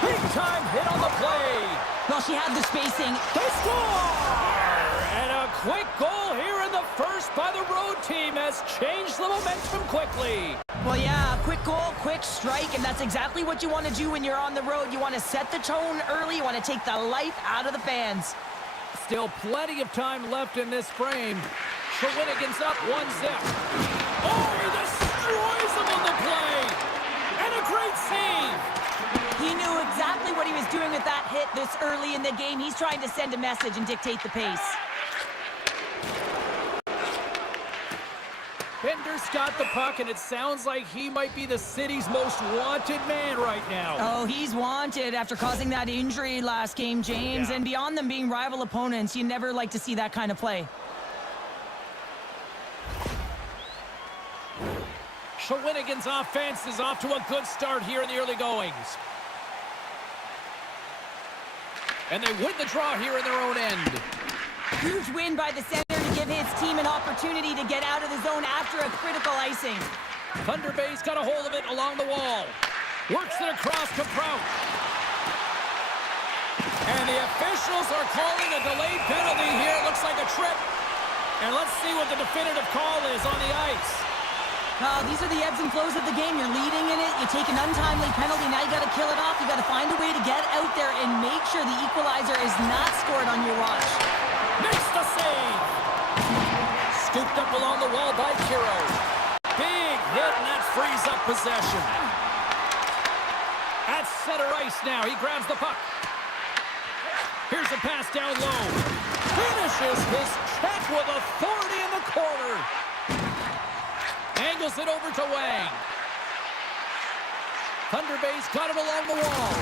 Big time hit on the play. Well, she had the spacing. They score! And a quick goal here in the first by the road team has changed the momentum quickly. Well, yeah, quick goal, quick strike, and that's exactly what you want to do when you're on the road. You want to set the tone early. You want to take the life out of the fans. Still plenty of time left in this frame. Shawinigan's up 1-0. Oh, he destroys him on the play! And a great save! He knew exactly what he was doing with that hit this early in the game. He's trying to send a message and dictate the pace. Bender's got the puck, and it sounds like he might be the city's most wanted man right now. Oh, he's wanted after causing that injury last game, James. Yeah. And beyond them being rival opponents, you never like to see that kind of play. Shawinigan's offense is off to a good start here in the early goings. And they win the draw here in their own end. Huge win by the center to give his team an opportunity to get out of the zone after a critical icing. Thunder Bay's got a hold of it along the wall. Works it across to Prout. And the officials are calling a delayed penalty here. It looks like a trip. And let's see what the definitive call is on the ice. These are the ebbs and flows of the game. You're leading in it. You take an untimely penalty. Now you got to kill it off. You got to find a way to get out there and make sure the equalizer is not scored on your watch. Makes the save. Scooped up along the wall by Kiro. Big hit, and that frees up possession. At center ice now. He grabs the puck. Here's a pass down low. Finishes his check with authority in the corner. Angles it over to Wang. Thunder Bay's got it along the wall.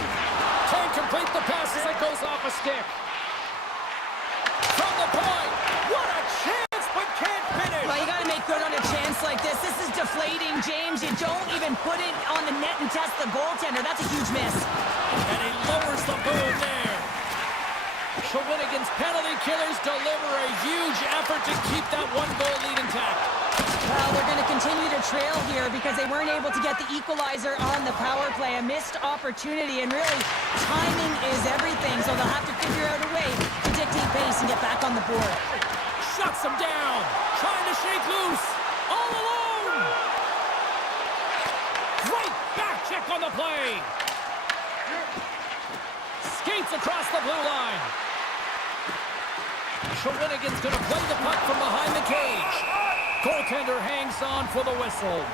Can't complete the pass as it goes off a stick. From the point. What a chance, but can't finish. Well, you got to make good on a chance like this. This is deflating, James. You don't even put it on the net and test the goaltender. That's a huge miss. And he lowers the boom there. Shawinigan's penalty killers deliver a huge effort to keep that one-goal lead intact. Well, they're going to continue to trail here because they weren't able to get the equalizer on the power play. A missed opportunity, and really, timing is everything, so they'll have to figure out a way to dictate pace and get back on the board. Shuts him down. Trying to shake loose. All alone. Great back check on the play. Skates across the blue line. Shawinigan's going to play the puck from behind the cage. Goaltender hangs on for the whistle.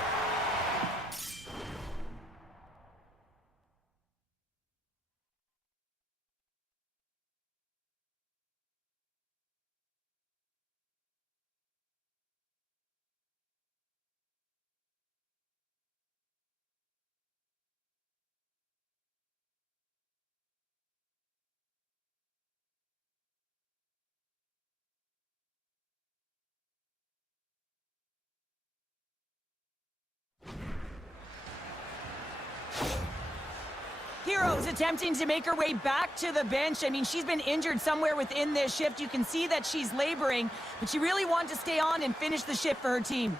Hero's attempting to make her way back to the bench. I mean, she's been injured somewhere within this shift. You can see that she's laboring, but she really wanted to stay on and finish the shift for her team.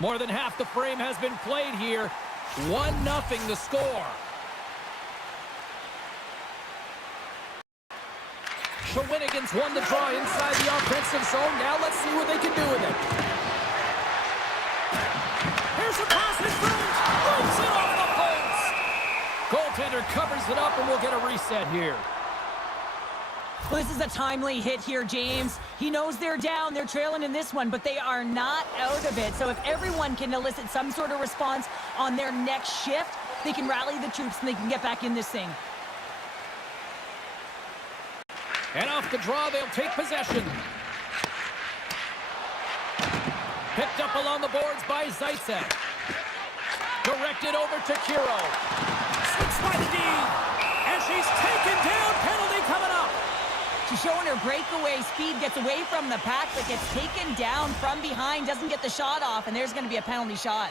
More than half the frame has been played here. 1-0 the score. Shawinigan's won the draw inside the offensive zone. Now let's see what they can do with it. Here's a pass in front. Moves it off the post. Goaltender covers it up, and we'll get a reset here. Well, this is a timely hit here, James. He knows they're down. They're trailing in this one, but they are not out of it. So if everyone can elicit some sort of response on their next shift, they can rally the troops and they can get back in this thing. And off the draw, they'll take possession. Picked up along the boards by Zaitsev. Directed over to Kiro. Slips by the D. And she's taken down. Penalty coming up. She's showing her breakaway speed, gets away from the pack, but gets taken down from behind, doesn't get the shot off, and there's going to be a penalty shot.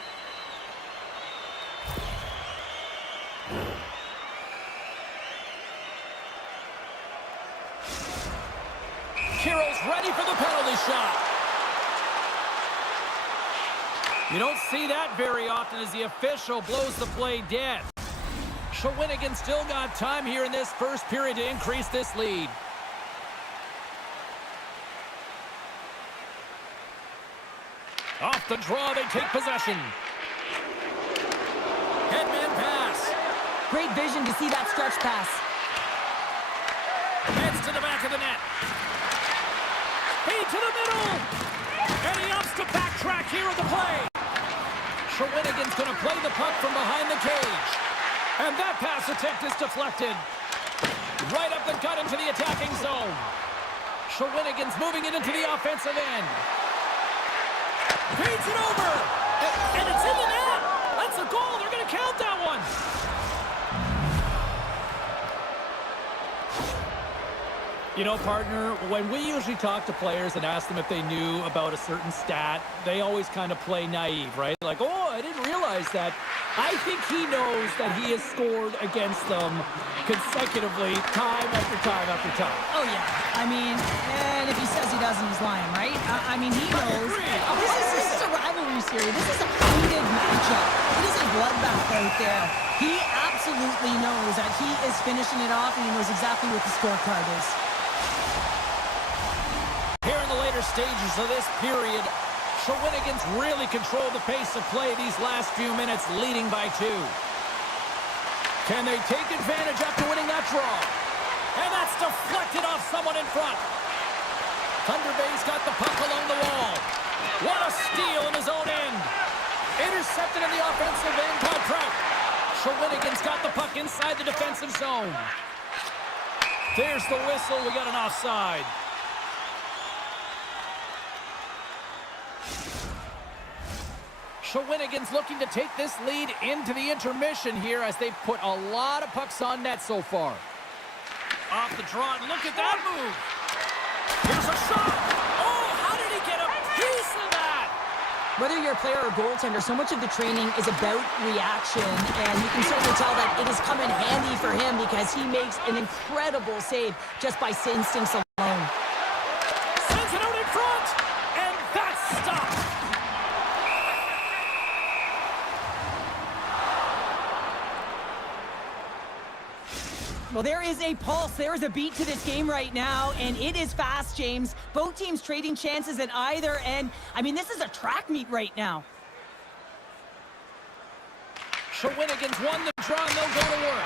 Kiro's ready for the penalty shot. You don't see that very often as the official blows the play dead. Shawinigan still got time here in this first period to increase this lead. Off the draw, they take possession. Headman pass. Great vision to see that stretch pass. Heads to the back of the net. Feed to the middle. And he opts to backtrack here at the play. Shawinigan's going to play the puck from behind the cage. And that pass attempt is deflected. Right up the gut into the attacking zone. Shawinigan's moving it into the offensive end. Feeds it over. And it's in the net. That's a goal. They're going to count that one. You know, partner, when we usually talk to players and ask them if they knew about a certain stat, they always kind of play naive, right? Like, oh, I didn't realize that. I think he knows that he has scored against them consecutively time after time after time. Oh, yeah. I mean, and if he says he doesn't, he's lying, right? I mean, he knows. This is a rivalry series. This is a heated matchup. It is a bloodbath out there. He absolutely knows that he is finishing it off, and he knows exactly what the scorecard is. Here in the later stages of this period, Shawinigan's really controlled the pace of play these last few minutes, leading by 2. Can they take advantage after winning that draw? And that's deflected off someone in front. Thunder Bay's got the puck along the wall. What a steal in his own end. Intercepted in the offensive end by Trout. Shawinigan's got the puck inside the defensive zone. There's the whistle. We got an offside. Shawinigan's looking to take this lead into the intermission here as they've put a lot of pucks on net so far. Off the draw, and look at that move. Here's a shot. Oh, how did he get a piece of that? Whether you're a player or goaltender, so much of the training is about reaction, and you can certainly tell that it has come in handy for him because he makes an incredible save just by instincts alone. Sends it out in front, and that's stopped. Well, there is a pulse. There is a beat to this game right now, and it is fast, James. Both teams trading chances at either end. I mean, this is a track meet right now. Shawinigan's won the draw, and they'll go to work.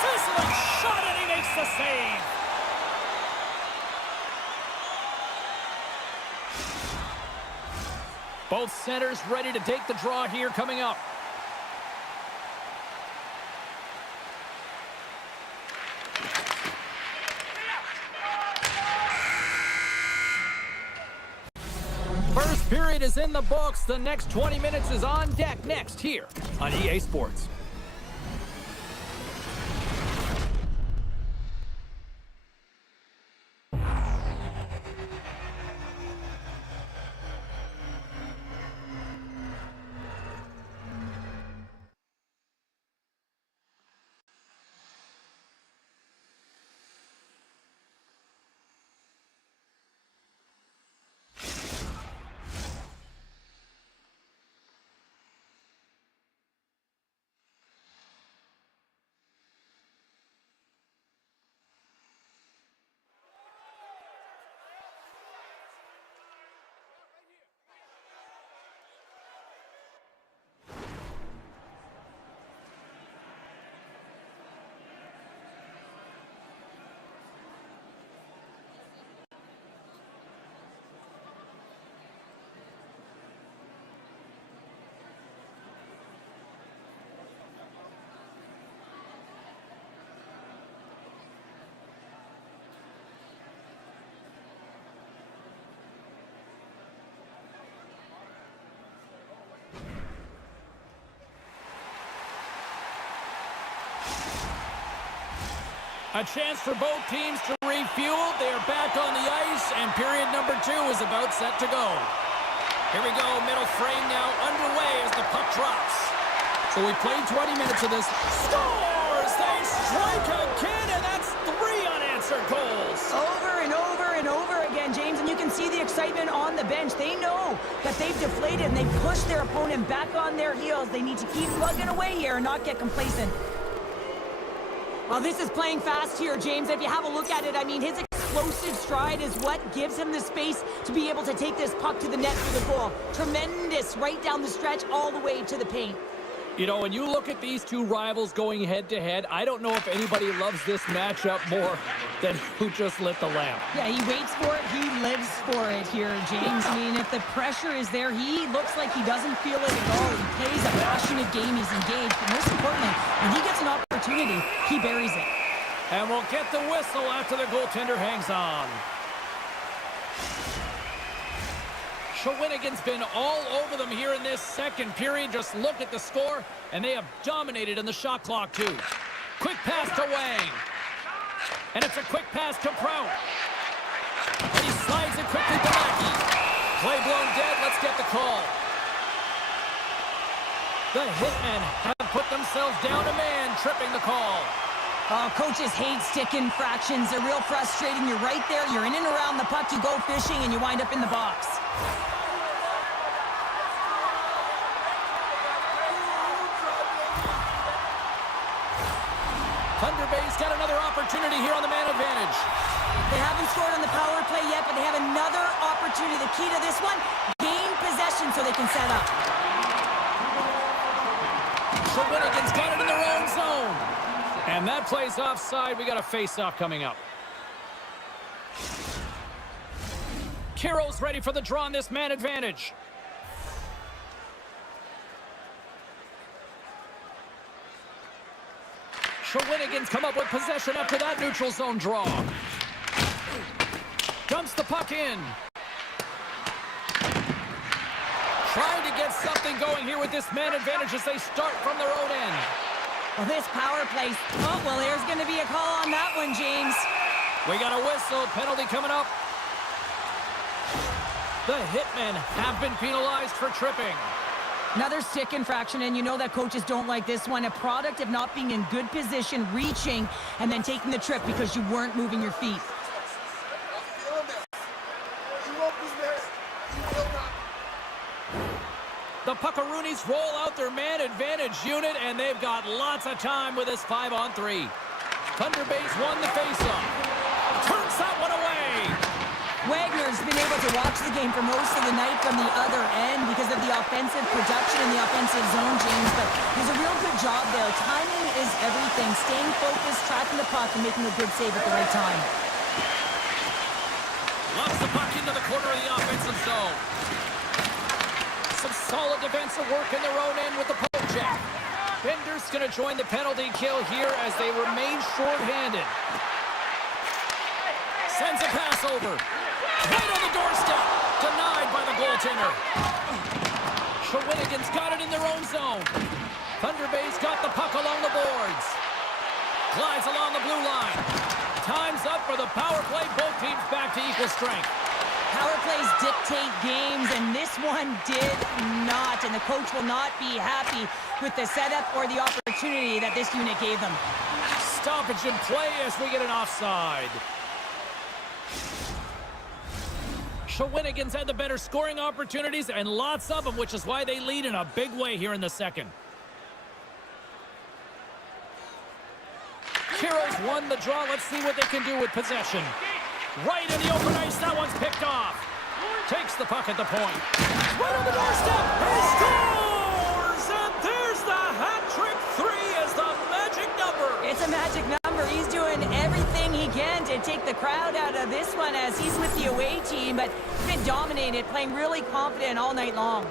Sizzling shot, and he makes the save. Both centers ready to take the draw here coming up. First period is in the books. The next 20 minutes is on deck next here on EA Sports. A chance for both teams to refuel. They are back on the ice, and period number 2 is about set to go. Here we go, middle frame now underway as the puck drops. So we played 20 minutes of this. Scores! They strike again, and that's 3 unanswered goals. Over and over and over again, James, and you can see the excitement on the bench. They know that they've deflated, and they've pushed their opponent back on their heels. They need to keep plugging away here and not get complacent. Well, this is playing fast here, James. If you have a look at it, I mean, his explosive stride is what gives him the space to be able to take this puck to the net for the goal. Tremendous right down the stretch all the way to the paint. You know, when you look at these two rivals going head-to-head, I don't know if anybody loves this matchup more than who just lit the lamp. Yeah, he waits for it. He lives for it here, James. I mean, if the pressure is there, he looks like he doesn't feel it at all. He plays a passionate game. He's engaged. But most importantly, when he gets an opportunity, he buries it. And we'll get the whistle after the goaltender hangs on. Shawinigan's been all over them here in this second period. Just look at the score, and they have dominated in the shot clock, too. Quick pass to Wang. And it's a quick pass to Prout. And he slides it quickly to Lackey. Play blown dead. Let's get the call. The Hitmen have put themselves down a man, tripping the call. Oh, coaches hate stick infractions. They're real frustrating. You're right there. You're in and around the puck. You go fishing, and you wind up in the box. Thunder Bay's got another opportunity here on the man advantage. They haven't scored on the power play yet, but they have another opportunity. The key to this one, gain possession so they can set up. Shawinigan's got it in their own zone. And that plays offside. We got a face-off coming up. Kiro's ready for the draw on this man advantage. Shawinigan's come up with possession after that neutral zone draw. Dumps the puck in. Trying to get something going here with this man advantage as they start from their own end. Well, this power play. Oh, well, there's going to be a call on that one, James. We got a whistle. Penalty coming up. The Hitmen have been penalized for tripping. Another stick infraction, and you know that coaches don't like this one. A product of not being in good position, reaching, and then taking the trip because you weren't moving your feet. The Puckaroonies roll out their man advantage unit, and they've got lots of time with this 5-on-3. Thunder Bay's won the faceoff. Turns that one away. Wagner's been able to watch the game for most of the night from the other end because of the offensive production in the offensive zone, James, but there's a real good job there. Timing is everything. Staying focused, tracking the puck, and making a good save at the right time. Loves the puck into the corner of the offensive zone. Some solid defensive work in their own end with the poke check. Bender's going to join the penalty kill here as they remain short-handed. Sends a pass over. Right on the doorstep. Denied by the goaltender. Shawinigan's got it in their own zone. Thunder Bay's got the puck along the boards. Glides along the blue line. Time's up for the power play. Both teams back to equal strength. Power plays dictate games, and this one did not. And the coach will not be happy with the setup or the opportunity that this unit gave them. Stoppage in play as we get an offside. Shawinigan's had the better scoring opportunities, and lots of them, which is why they lead in a big way here in the second. Kiro's won the draw. Let's see what they can do with possession. Right in the open ice. That one's picked off. Takes the puck at the point. Right on the doorstep. He scores! And there's the hat trick. 3 is the magic number. It's a magic number. He's doing everything he can to take the crowd out of this one as he's with the away team, but he's been dominated, playing really confident all night long.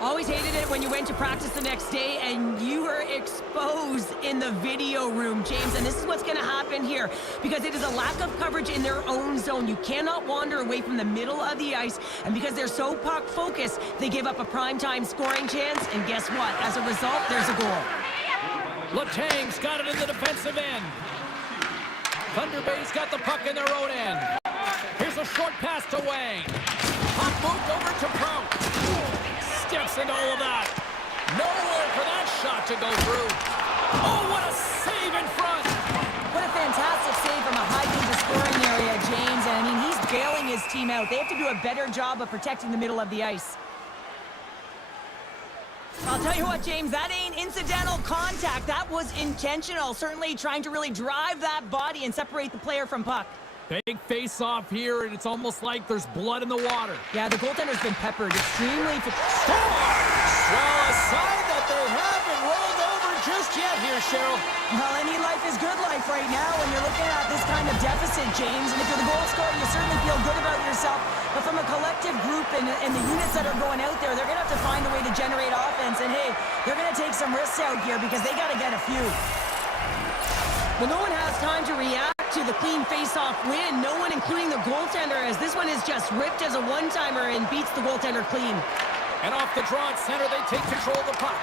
Always hated it when you went to practice the next day and you were exposed in the video room, James. And this is what's going to happen here because it is a lack of coverage in their own zone. You cannot wander away from the middle of the ice. And because they're so puck focused, they give up a primetime scoring chance. And guess what? As a result, there's a goal. Letang's got it in the defensive end. Thunder Bay's got the puck in their own end. Here's a short pass to Wang. Puck moved over to Prout. Steps into all of that. Nowhere for that shot to go through. Oh, what a save in front. What a fantastic save from a high-danger scoring area, James. And, I mean, he's bailing his team out. They have to do a better job of protecting the middle of the ice. I'll tell you what, James, that ain't incidental contact. That was intentional. Certainly trying to really drive that body and separate the player from puck. Big face-off here, and it's almost like there's blood in the water. Yeah, the goaltender's been peppered extremely. Well, a sign that they haven't rolled over just yet here, Cheryl. Well, any life is good life right now when you're looking at this kind of deficit, James. And if you're the goal scorer, you certainly feel good about yourself. But from a collective group and the units that are going out there, they're going to have to find a way to generate offense. And, hey, they're going to take some risks out here because they got to get a few. Well, no one has time to react to the clean face-off win. No one, including the goaltender, as this one is just ripped as a one-timer and beats the goaltender clean. And off the draw at center, they take control of the puck.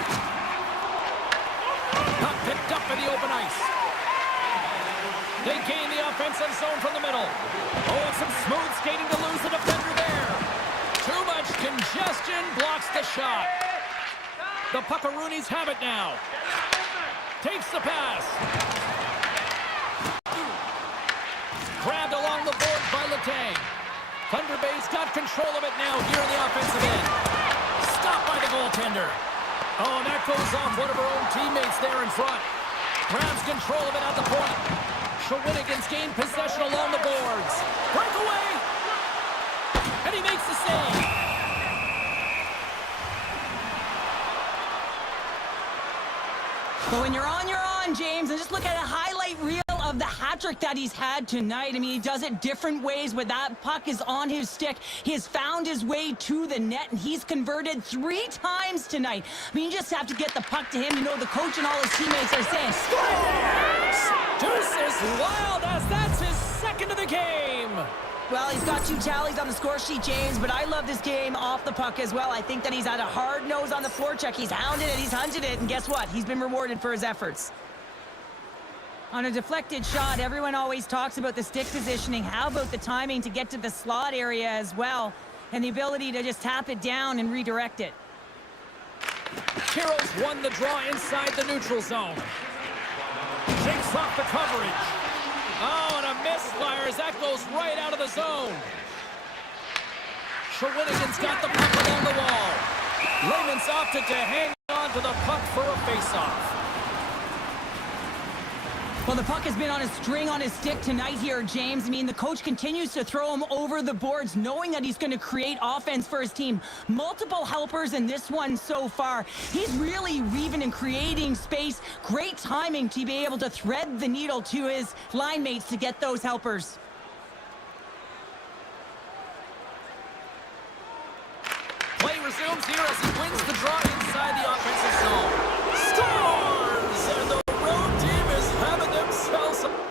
Puck picked up in the open ice. They gain the offensive zone from the middle. Oh, and some smooth skating to lose the defender there. Too much congestion blocks the shot. The Puckaroonies have it now. Takes the pass. Grabbed along the boards by Letang. Thunder Bay's got control of it now here in the offensive end. Stopped by the goaltender. Oh, and that goes off one of her own teammates there in front. Grabs control of it at the point. Shawinigan's gained possession along the boards. Breakaway! And he makes the save. But when you're on, James, and just look at a highlight reel of the hat-trick that he's had tonight. I mean, he does it different ways. When that puck is on his stick, he has found his way to the net, and he's converted 3 times tonight. I mean, you just have to get the puck to him. You know, the coach and all his teammates are saying, Scores! Deuces Wild, as that's his second of the game. Well, he's got 2 tallies on the score sheet, James, but I love this game off the puck as well. I think that he's had a hard nose on the forecheck. He's hounded it, he's hunted it, and guess what? He's been rewarded for his efforts. On a deflected shot, everyone always talks about the stick positioning. How about the timing to get to the slot area as well, and the ability to just tap it down and redirect it? Heroes won the draw inside the neutral zone. Shakes off the coverage. Oh, and a misfire as that goes right out of the zone. Shawinigan's got the puck along the wall. Lehman's opted to hang on to the puck for a face-off. Well, the puck has been on a string on his stick tonight here, James. I mean, the coach continues to throw him over the boards, knowing that he's going to create offense for his team. Multiple helpers in this one so far. He's really weaving and creating space. Great timing to be able to thread the needle to his line mates to get those helpers. Play resumes here as he wins the draw inside the offensive zone. Scores! And the road team is having themselves a...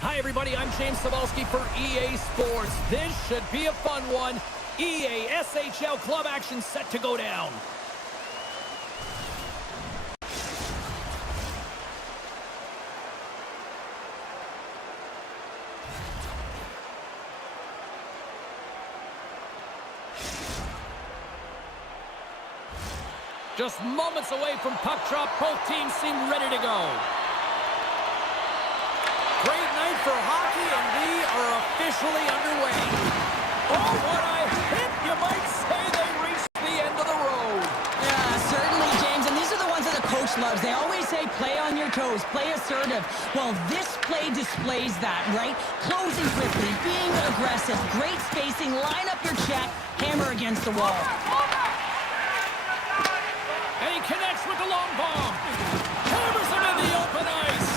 Hi, everybody. I'm James Cebulski for EA Sports. This should be a fun one. EA SHL club action set to go down. Just moments away from puck drop, both teams seem ready to go. Great night for hockey, and we are officially underway. Oh, what a hit! You might say they reached the end of the road. Yeah, certainly, James. And these are the ones that the coach loves. They always say, play on your toes, play assertive. Well, this play displays that, right? Closing quickly, being aggressive, great spacing, line up your check, hammer against the wall. And he connects with the long bomb. Hammers him in the open ice.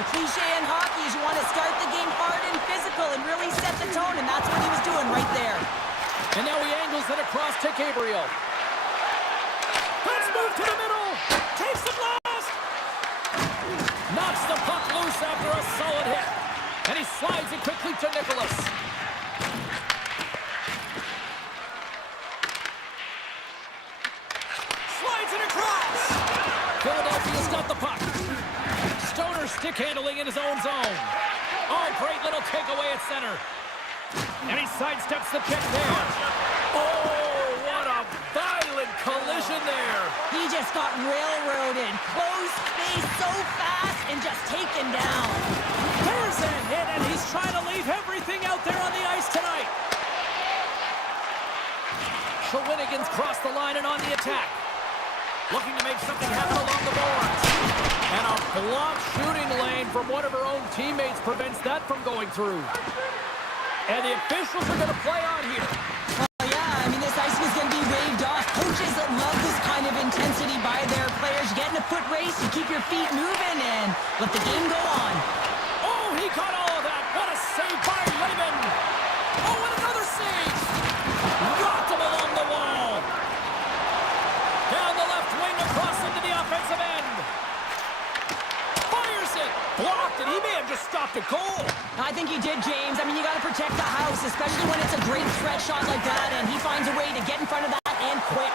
The cliche in hockey is you want to start the game hard and physical and really set the tone, and that's what he was doing right there. And now he angles it across to Gabriel. Let's move to the middle. Takes the blast. Knocks the puck loose after a solid hit. And he slides it quickly to Nicholas. Slides it across. Philadelphia's got the puck. Stoner stick handling in his own zone. Oh, great little takeaway at center. And he sidesteps the check there. Oh, what a violent collision there. He just got railroaded. Closed space so fast and just taken down. There's a hit, and he's trying to leave everything out there on the ice tonight. Shawinigan's crossed the line and on the attack. Looking to make something happen along the boards. And a blocked shooting lane from one of her own teammates prevents that from going through. And the officials are going to play on here. Oh, yeah, I mean, this icing is going to be waved off. Coaches that love this kind of intensity by their players. You get in a foot race, you keep your feet moving, and let the game go on. Oh, he caught all of that. What a save by Lehman. Oh, and another save. Rocked him along the wall. Down the left wing across into the offensive end. Fires it. Blocked it. He may have just stopped a goal. I think he did, James. I mean, you got to protect the house, especially when it's a great threat shot like that, and he finds a way to get in front of that and quick.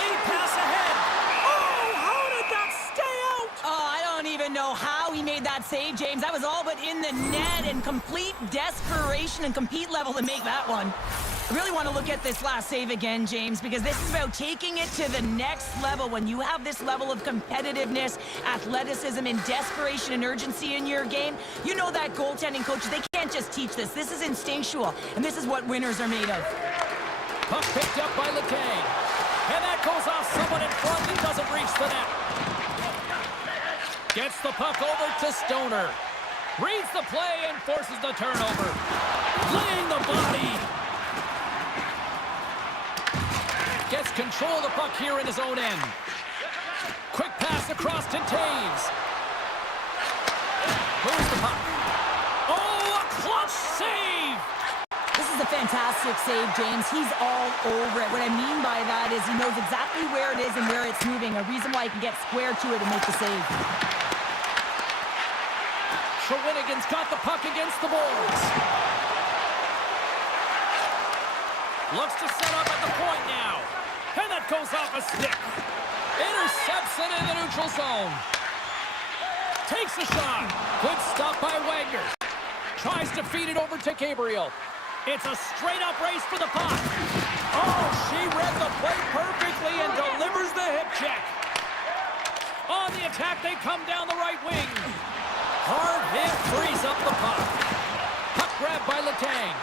Lead pass ahead. Oh, how did that stay out? Oh, I don't even know how he made that save, James. That was all but in the net and complete desperation and compete level to make that one. I really want to look at this last save again, James, because this is about taking it to the next level. When you have this level of competitiveness, athleticism, and desperation and urgency in your game, you know that goaltending coaches, they can't just teach this. This is instinctual, and this is what winners are made of. Puck picked up by Letang. And that goes off someone in front and doesn't reach the net. Gets the puck over to Stoner. Reads the play and forces the turnover. Laying the body. Gets control of the puck here in his own end. Quick pass across to Taves. Moves the puck. Oh, a clutch save! This is a fantastic save, James. He's all over it. What I mean by that is he knows exactly where it is and where it's moving. A reason why he can get square to it and make the save. Shawinigan's got the puck against the boards. Looks to set up at the point now. And that goes off a stick. Intercepts it in the neutral zone. Takes a shot. Good stop by Wagner. Tries to feed it over to Gabriel. It's a straight-up race for the puck. Oh, she read the play perfectly and delivers the hip check. On the attack, they come down the right wing. Hard hit frees up the puck. Puck grab by Letang.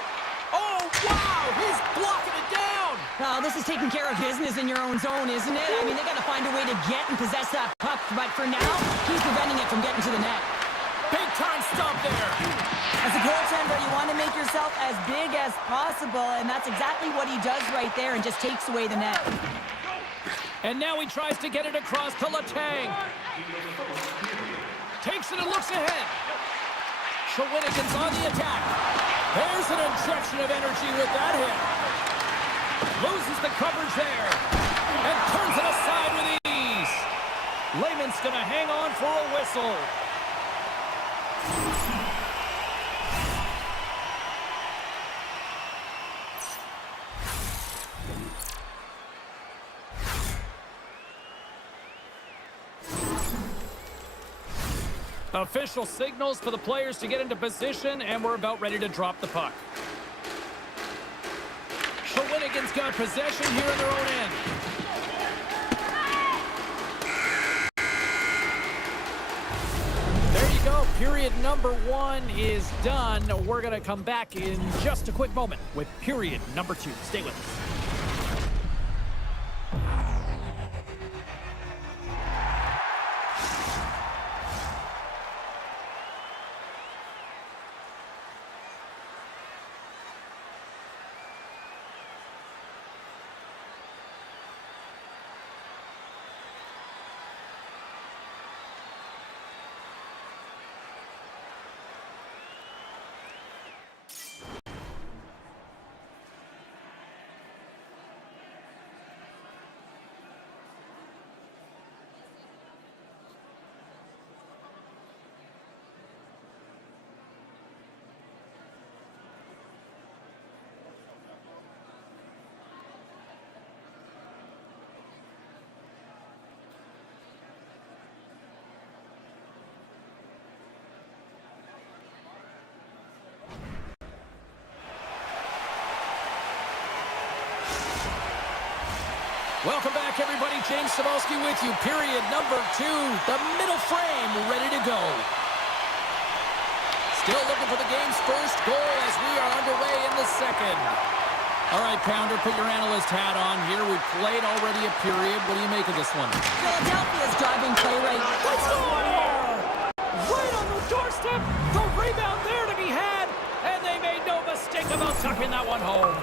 Oh, wow! He's blocking it down! Well, this is taking care of business in your own zone, isn't it? I mean, they got to find a way to get and possess that puck, but for now, he's preventing it from getting to the net. Big time stop there. As a goaltender, you want to make yourself as big as possible, and that's exactly what he does right there and just takes away the net. And now he tries to get it across to Letang. Takes it and looks ahead. Shawinigan's on the attack. There's an injection of energy with that hit. Loses the coverage there. And turns it aside with ease. Lehman's going to hang on for a whistle. Official signals for the players to get into position, and we're about ready to drop the puck. Shawinigan's got possession here in their own end. There you go. Period number 1 is done. We're going to come back in just a quick moment with period number 2. Stay with us. Welcome back, everybody. James Cybulski with you. Period number 2. The middle frame ready to go. Still looking for the game's first goal as we are underway in the second. All right, Pounder, put your analyst hat on here. We've played already a period. What do you make of this one? Philadelphia's driving play right. Right on the doorstep. The rebound there to be had. And they made no mistake about tucking that one home.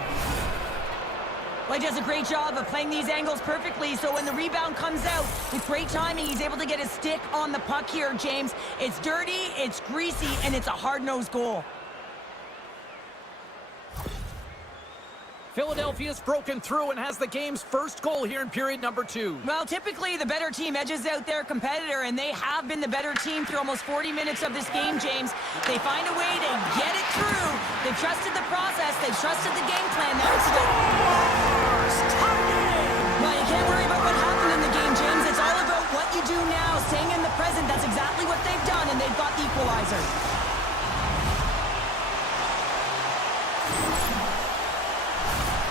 Well, he does a great job of playing these angles perfectly, so when the rebound comes out, with great timing, he's able to get his stick on the puck here, James. It's dirty, it's greasy, and it's a hard-nosed goal. Philadelphia's broken through and has the game's first goal here in period number 2. Well, typically the better team edges out their competitor, and they have been the better team through almost 40 minutes of this game, James. They find a way to get it through. They've trusted the process. They've trusted the game plan. Now it's well, you can't worry about what happened in the game, James. It's all about what you do now, staying in the present. That's exactly what they've done, and they've got the equalizer.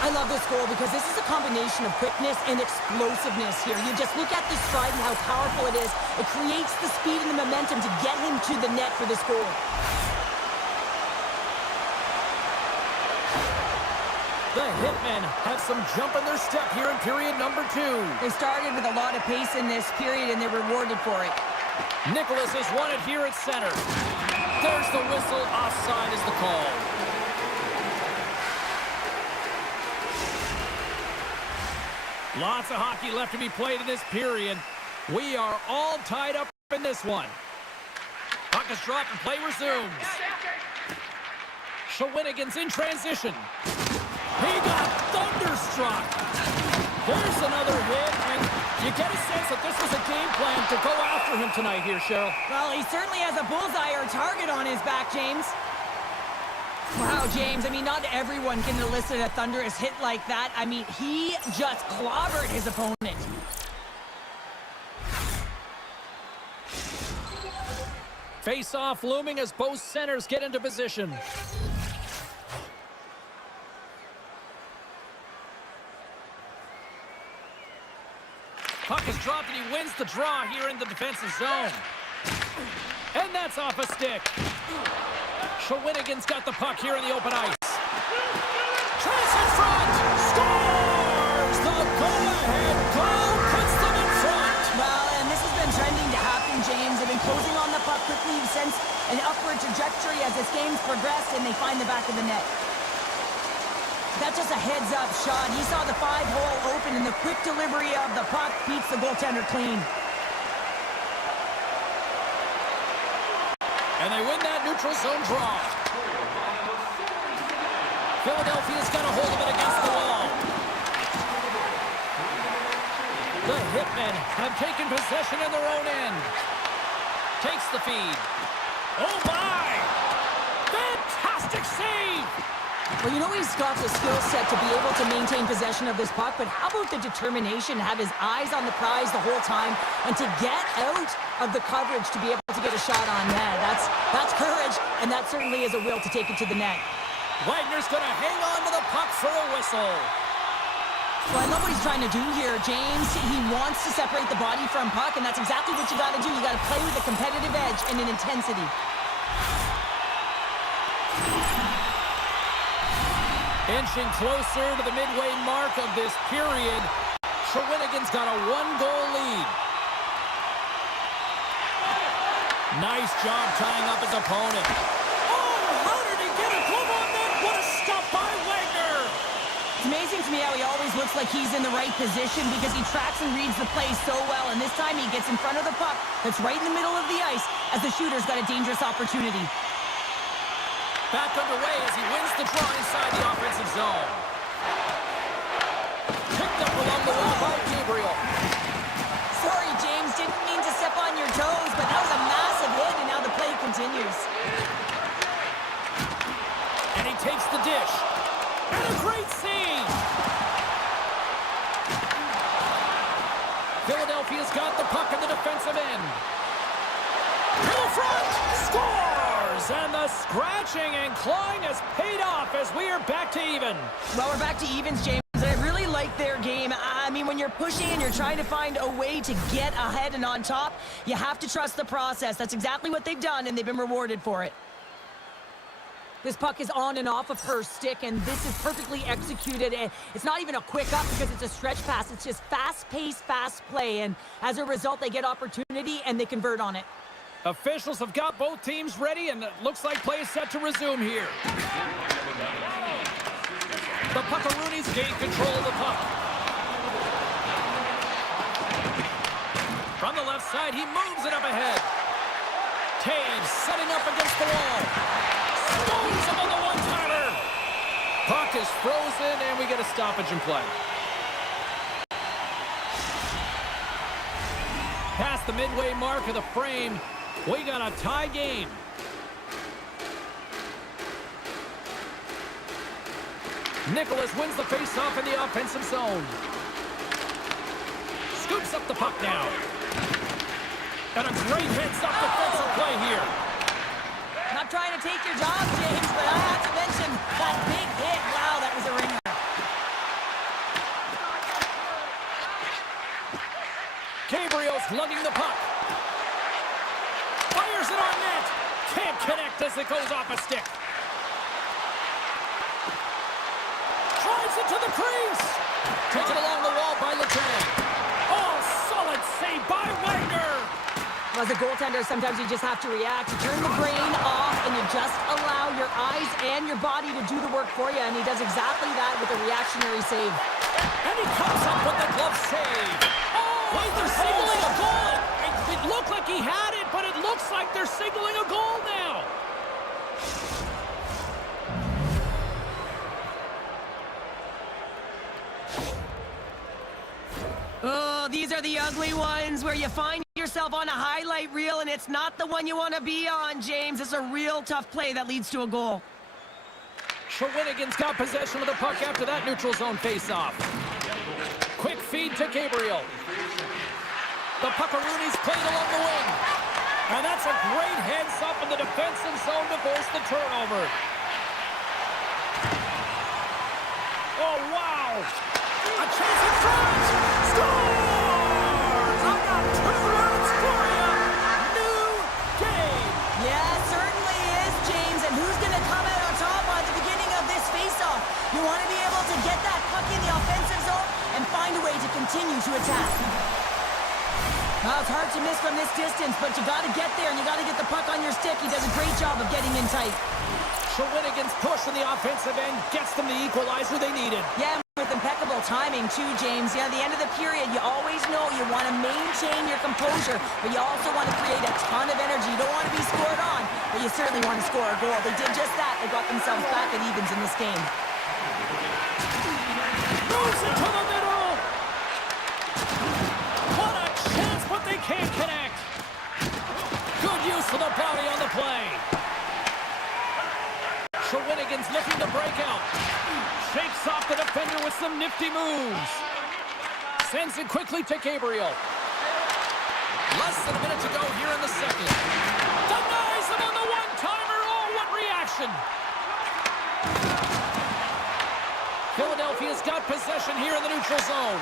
I love this goal because this is a combination of quickness and explosiveness here. You just look at this stride and how powerful it is. It creates the speed and the momentum to get him to the net for this goal. The Hitmen have some jump in their step here in period number 2. They started with a lot of pace in this period, and they're rewarded for it. Nicholas has won it here at center. There's the whistle. Offside is the call. Lots of hockey left to be played in this period. We are all tied up in this one. Puck is dropped and play resumes. Shawinigan's in transition. He got thunderstruck. There's another hit, and you get a sense that this was a game plan to go after him tonight here, Cheryl. Well, he certainly has a bullseye or a target on his back, James. Wow, James, I mean, not everyone can elicit a thunderous hit like that. I mean, he just clobbered his opponent. Face-off looming as both centers get into position. Puck is dropped and he wins the draw here in the defensive zone. And that's off a stick. Shawinigan's got the puck here in the open ice. Trace in front! Scores! The go-ahead goal puts them in front! Well, and this has been trending to happen, James. They've been closing on the puck quickly since an upward trajectory as this game's progressed, and they find the back of the net. That's just a heads-up shot. He saw the 5-hole open, and the quick delivery of the puck beats the goaltender clean. And they win that neutral zone draw. Philadelphia's got a hold of it against the wall. The Hitmen have taken possession in their own end. Takes the feed. Oh, my! Fantastic save! Well, you know he's got the skill set to be able to maintain possession of this puck, but how about the determination to have his eyes on the prize the whole time and to get out of the coverage to be able to get a shot on net? That's courage, and that certainly is a will to take it to the net. Wagner's going to hang on to the puck for a whistle. Well, I love what he's trying to do here, James. He wants to separate the body from puck, and that's exactly what you got to do. You got to play with a competitive edge and an intensity. Inching closer to the midway mark of this period, Shawinigan's got a one-goal lead. Nice job tying up his opponent. Oh, how did he get a glove on that? What a stop by Wagner! It's amazing to me how he always looks like he's in the right position because he tracks and reads the play so well, and this time he gets in front of the puck that's right in the middle of the ice as the shooter's got a dangerous opportunity. Back underway as he wins the draw inside the offensive zone. Picked up along the wall by Gabriel. Sorry, James, didn't mean to step on your toes, but that was a massive hit, and now the play continues. And he takes the dish. And a great save! Philadelphia's got the puck in the defensive end. To the front! Scores! And the scratching and clawing has paid off as we are back to even. Well, we're back to evens, James. I really like their game. I mean, when you're pushing and you're trying to find a way to get ahead and on top, you have to trust the process. That's exactly what they've done, and they've been rewarded for it. This puck is on and off of her stick, and this is perfectly executed. And it's not even a quick up because it's a stretch pass. It's just fast-paced, fast play, and as a result, they get opportunity, and they convert on it. Officials have got both teams ready, and it looks like play is set to resume here. The Puckaroonies gain control of the puck. From the left side, he moves it up ahead. Taves setting up against the wall. Stones him on the one-timer. Puck is frozen, and we get a stoppage in play. Past the midway mark of the frame, we got a tie game. Nicholas wins the face-off in the offensive zone. Scoops up the puck now. And a great heads-up defensive play here. Not trying to take your job, James, but I have to mention that big hit. Wow, that was a ringer. Gabriel's lugging the puck. Fires it on net. Can't connect as it goes off a stick. Drives it to the crease. Taken along the wall by Letang. Oh, solid save by Wagner. As a goaltender, sometimes you just have to react. You turn the brain off, and you just allow your eyes and your body to do the work for you, and he does exactly that with a reactionary save. And he comes up with the glove save. Oh, wait, they're signaling a goal. It looked like he had it, but it looks like they're signaling a goal now. Oh, these are the ugly ones where you find yourself on a highlight reel and it's not the one you want to be on, James. It's a real tough play that leads to a goal. Shawinigan's got possession of the puck after that neutral zone face-off. Quick feed to Gabriel. The Puckaroonies played along the wing. And that's a great heads-up in the defensive zone to force the turnover. Oh, wow! A chance in front! Scores! I got 2 runs for you! New game! Yeah, it certainly is, James. And who's going to come out on top at the beginning of this face-off? You want to be able to get that puck in the offensive zone and find a way to continue to attack. Well, it's hard to miss from this distance, but you got to get there and you got to get the puck on your stick. He does a great job of getting in tight. Shawinigan's push in the offensive end gets them the equalizer they needed. Yeah, with impeccable timing too, James. Yeah, at the end of the period, you always know you want to maintain your composure, but you also want to create a ton of energy. You don't want to be scored on, but you certainly want to score a goal. They did just that. They got themselves back at evens in this game. Moves it to the middle. What a chance, but they can't connect. Good use of the body on the play. Shawinigan's looking to break out. some nifty moves. Sends it quickly to Gabriel. Less than a minute to go here in the second. Denies him on the one-timer. Oh, what reaction. Philadelphia's got possession here in the neutral zone.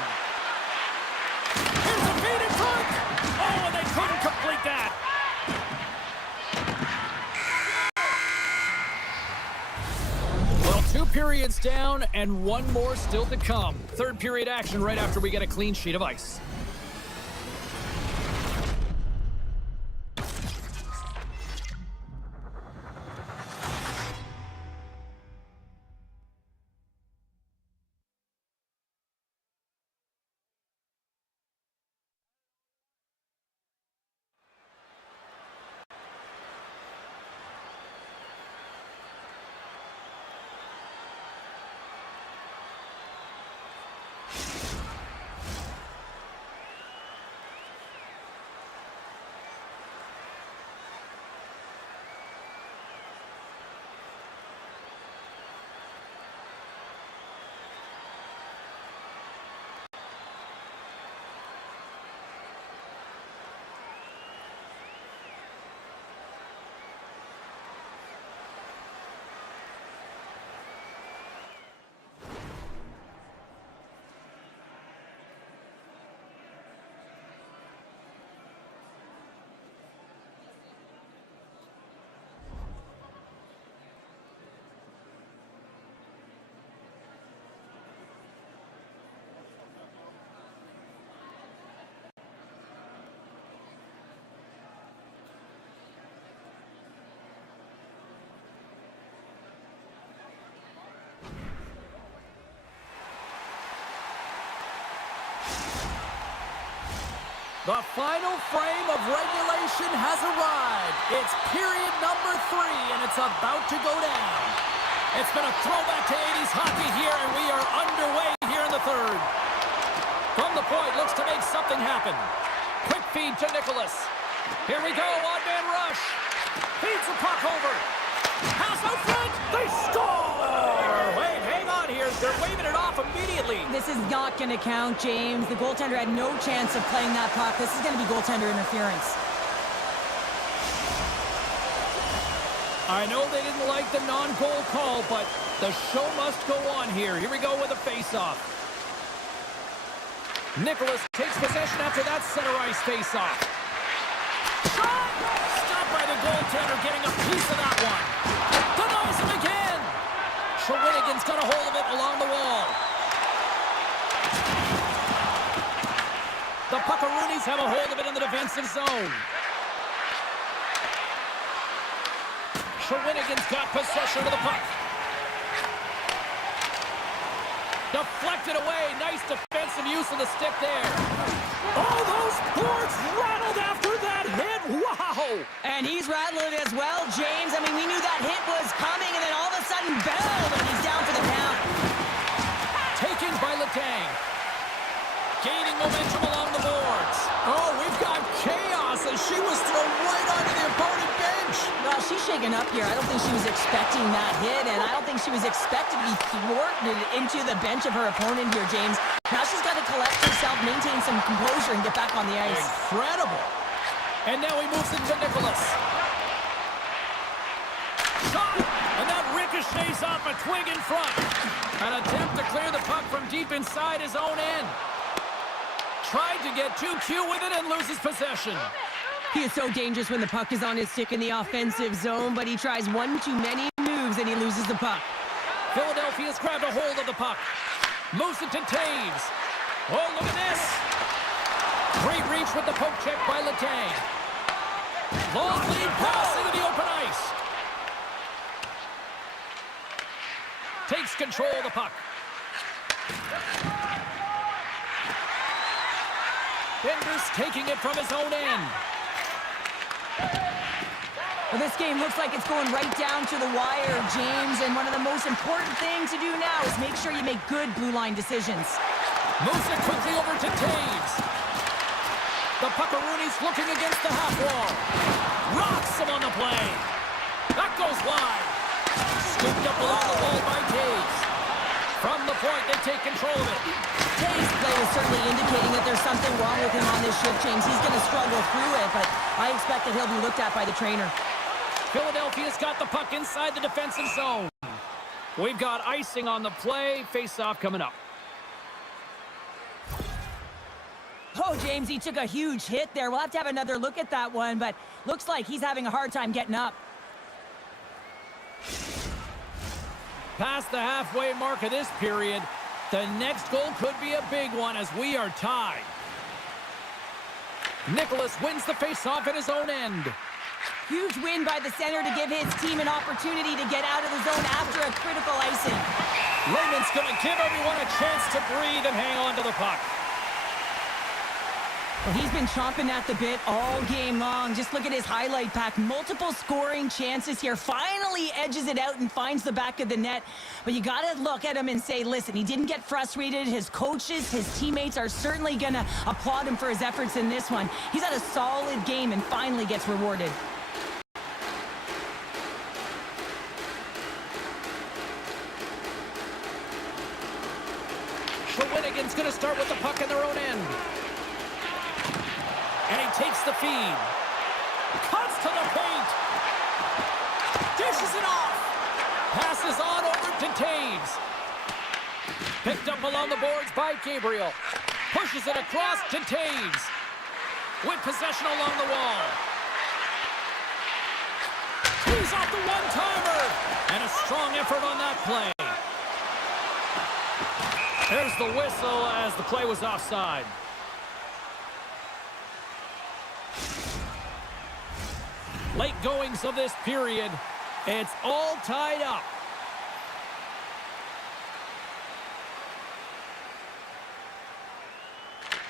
Here's a feed in front. Oh, and they couldn't complete that. Well, 2 periods down and 1 more still to come. Third period action right after we get a clean sheet of ice. The final frame of regulation has arrived. It's period number 3, and it's about to go down. It's been a throwback to 80s hockey here, and we are underway here in the third. From the point, looks to make something happen. Quick feed to Nicholas. Here we go, odd-man rush. Feeds the puck over. Pass out front. They score! Wait, hang on here. They're waving it off immediately. This is not going to count, James. The goaltender had no chance of playing that puck. This is going to be goaltender interference. I know they didn't like the non-goal call, but the show must go on here. Here we go with a face-off. Nicholas takes possession after that center ice face-off. Stopped by the goaltender, getting a piece of that one. Denies him again. Shawinigan's got a hold of it along the wall. The Puckaroonies have a hold of it in the defensive zone. Shawinigan's got possession of the puck. Deflected away. Nice defensive use of the stick there. Oh, those boards rattled after that hit. Wow. And he's rattling as well, James. I mean, we knew that hit was coming, and then all of a sudden, bell, and he's down for the count. Taken by Letang. Gaining momentum along the boards. Oh, we've got chaos as she was thrown right onto the opponent bench. Well, she's shaken up here. I don't think she was expecting that hit, and I don't think she was expected to be thwarted into the bench of her opponent here, James. Now she's got to collect herself, maintain some composure, and get back on the ice. Incredible. And now he moves into Nicholas. Shot! And that ricochets off a twig in front. An attempt to clear the puck from deep inside his own end. Tried to get too cute with it and loses possession. He is so dangerous when the puck is on his stick in the offensive zone, but he tries one too many moves and he loses the puck. Philadelphia's grabbed a hold of the puck. Moves it to Taves. Oh, look at this. Great reach with the poke check by Letang. Long lead pass into the open ice. Takes control of the puck. Bender's taking it from his own end. Well, this game looks like it's going right down to the wire, James, and one of the most important things to do now is make sure you make good blue line decisions. Moves it quickly over to Taves. The Puckaroonies looking against the half wall. Rocks him on the play. That goes wide. Scooped up along the wall by Taves. From the point, they take control of it. Today's play is certainly indicating that there's something wrong with him on this shift change. He's going to struggle through it, but I expect that he'll be looked at by the trainer. Philadelphia's got the puck inside the defensive zone. We've got icing on the play. Face-off coming up. Oh, James, he took a huge hit there. We'll have to have another look at that one, but looks like he's having a hard time getting up. Past the halfway mark of this period, the next goal could be a big one as we are tied. Nicholas wins the face-off at his own end. Huge win by the center to give his team an opportunity to get out of the zone after a critical icing. Lehman's going to give everyone a chance to breathe and hang on to the puck. Well, he's been chomping at the bit all game long. Just look at his highlight pack. Multiple scoring chances here. Finally edges it out and finds the back of the net. But you got to look at him and say, listen, he didn't get frustrated. His coaches, his teammates are certainly going to applaud him for his efforts in this one. He's had a solid game and finally gets rewarded. Shawinigan's going to start with the puck in their own end. And he takes the feed. Cuts to the paint. Dishes it off. Passes on over to Taves. Picked up along the boards by Gabriel. Pushes it across to Taves. With possession along the wall. He's off the one-timer. And a strong effort on that play. There's the whistle as the play was offside. Late goings of this period. It's all tied up.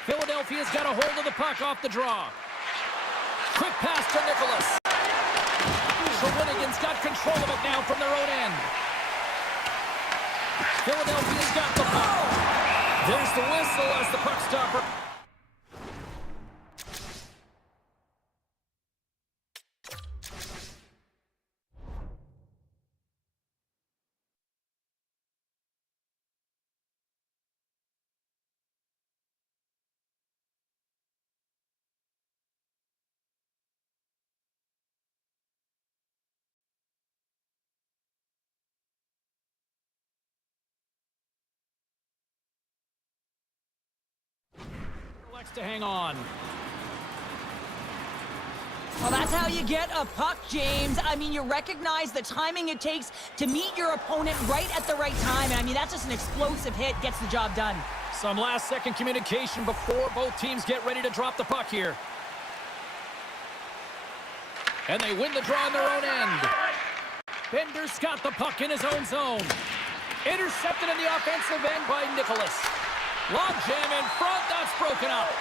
Philadelphia's got a hold of the puck off the draw. Quick pass to Nicholas. Shawinigan's got control of it now from their own end. Philadelphia's got the puck. There's the whistle as the puck stopper. To hang on. Well, that's how you get a puck, James. I mean, you recognize the timing it takes to meet your opponent right at the right time. I mean, that's just an explosive hit, gets the job done. Some last-second communication before both teams get ready to drop the puck here. And they win the draw on their own end. Bender's got the puck in his own zone. Intercepted in the offensive end by Nicholas. Long jam in front, that's broken up.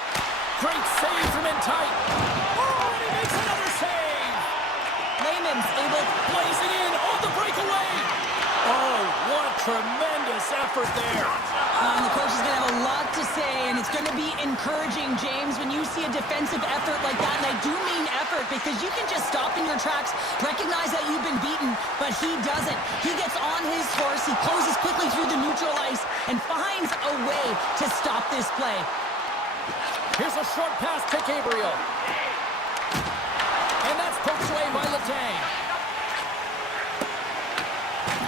Great save from in tight. Oh, and he makes another save. Lehman's able to plays it in on the breakaway. Oh, what a tremendous effort there. the coach is going to have a lot to say, and it's going to be encouraging, James, when you see a defensive effort like that. And I do mean effort, because you can just stop in your tracks, recognize that you've been beaten, but he doesn't. He gets on his horse, he closes quickly through the neutral ice, and finds a way to stop this play. Here's a short pass to Gabriel. And that's poked away by Letang.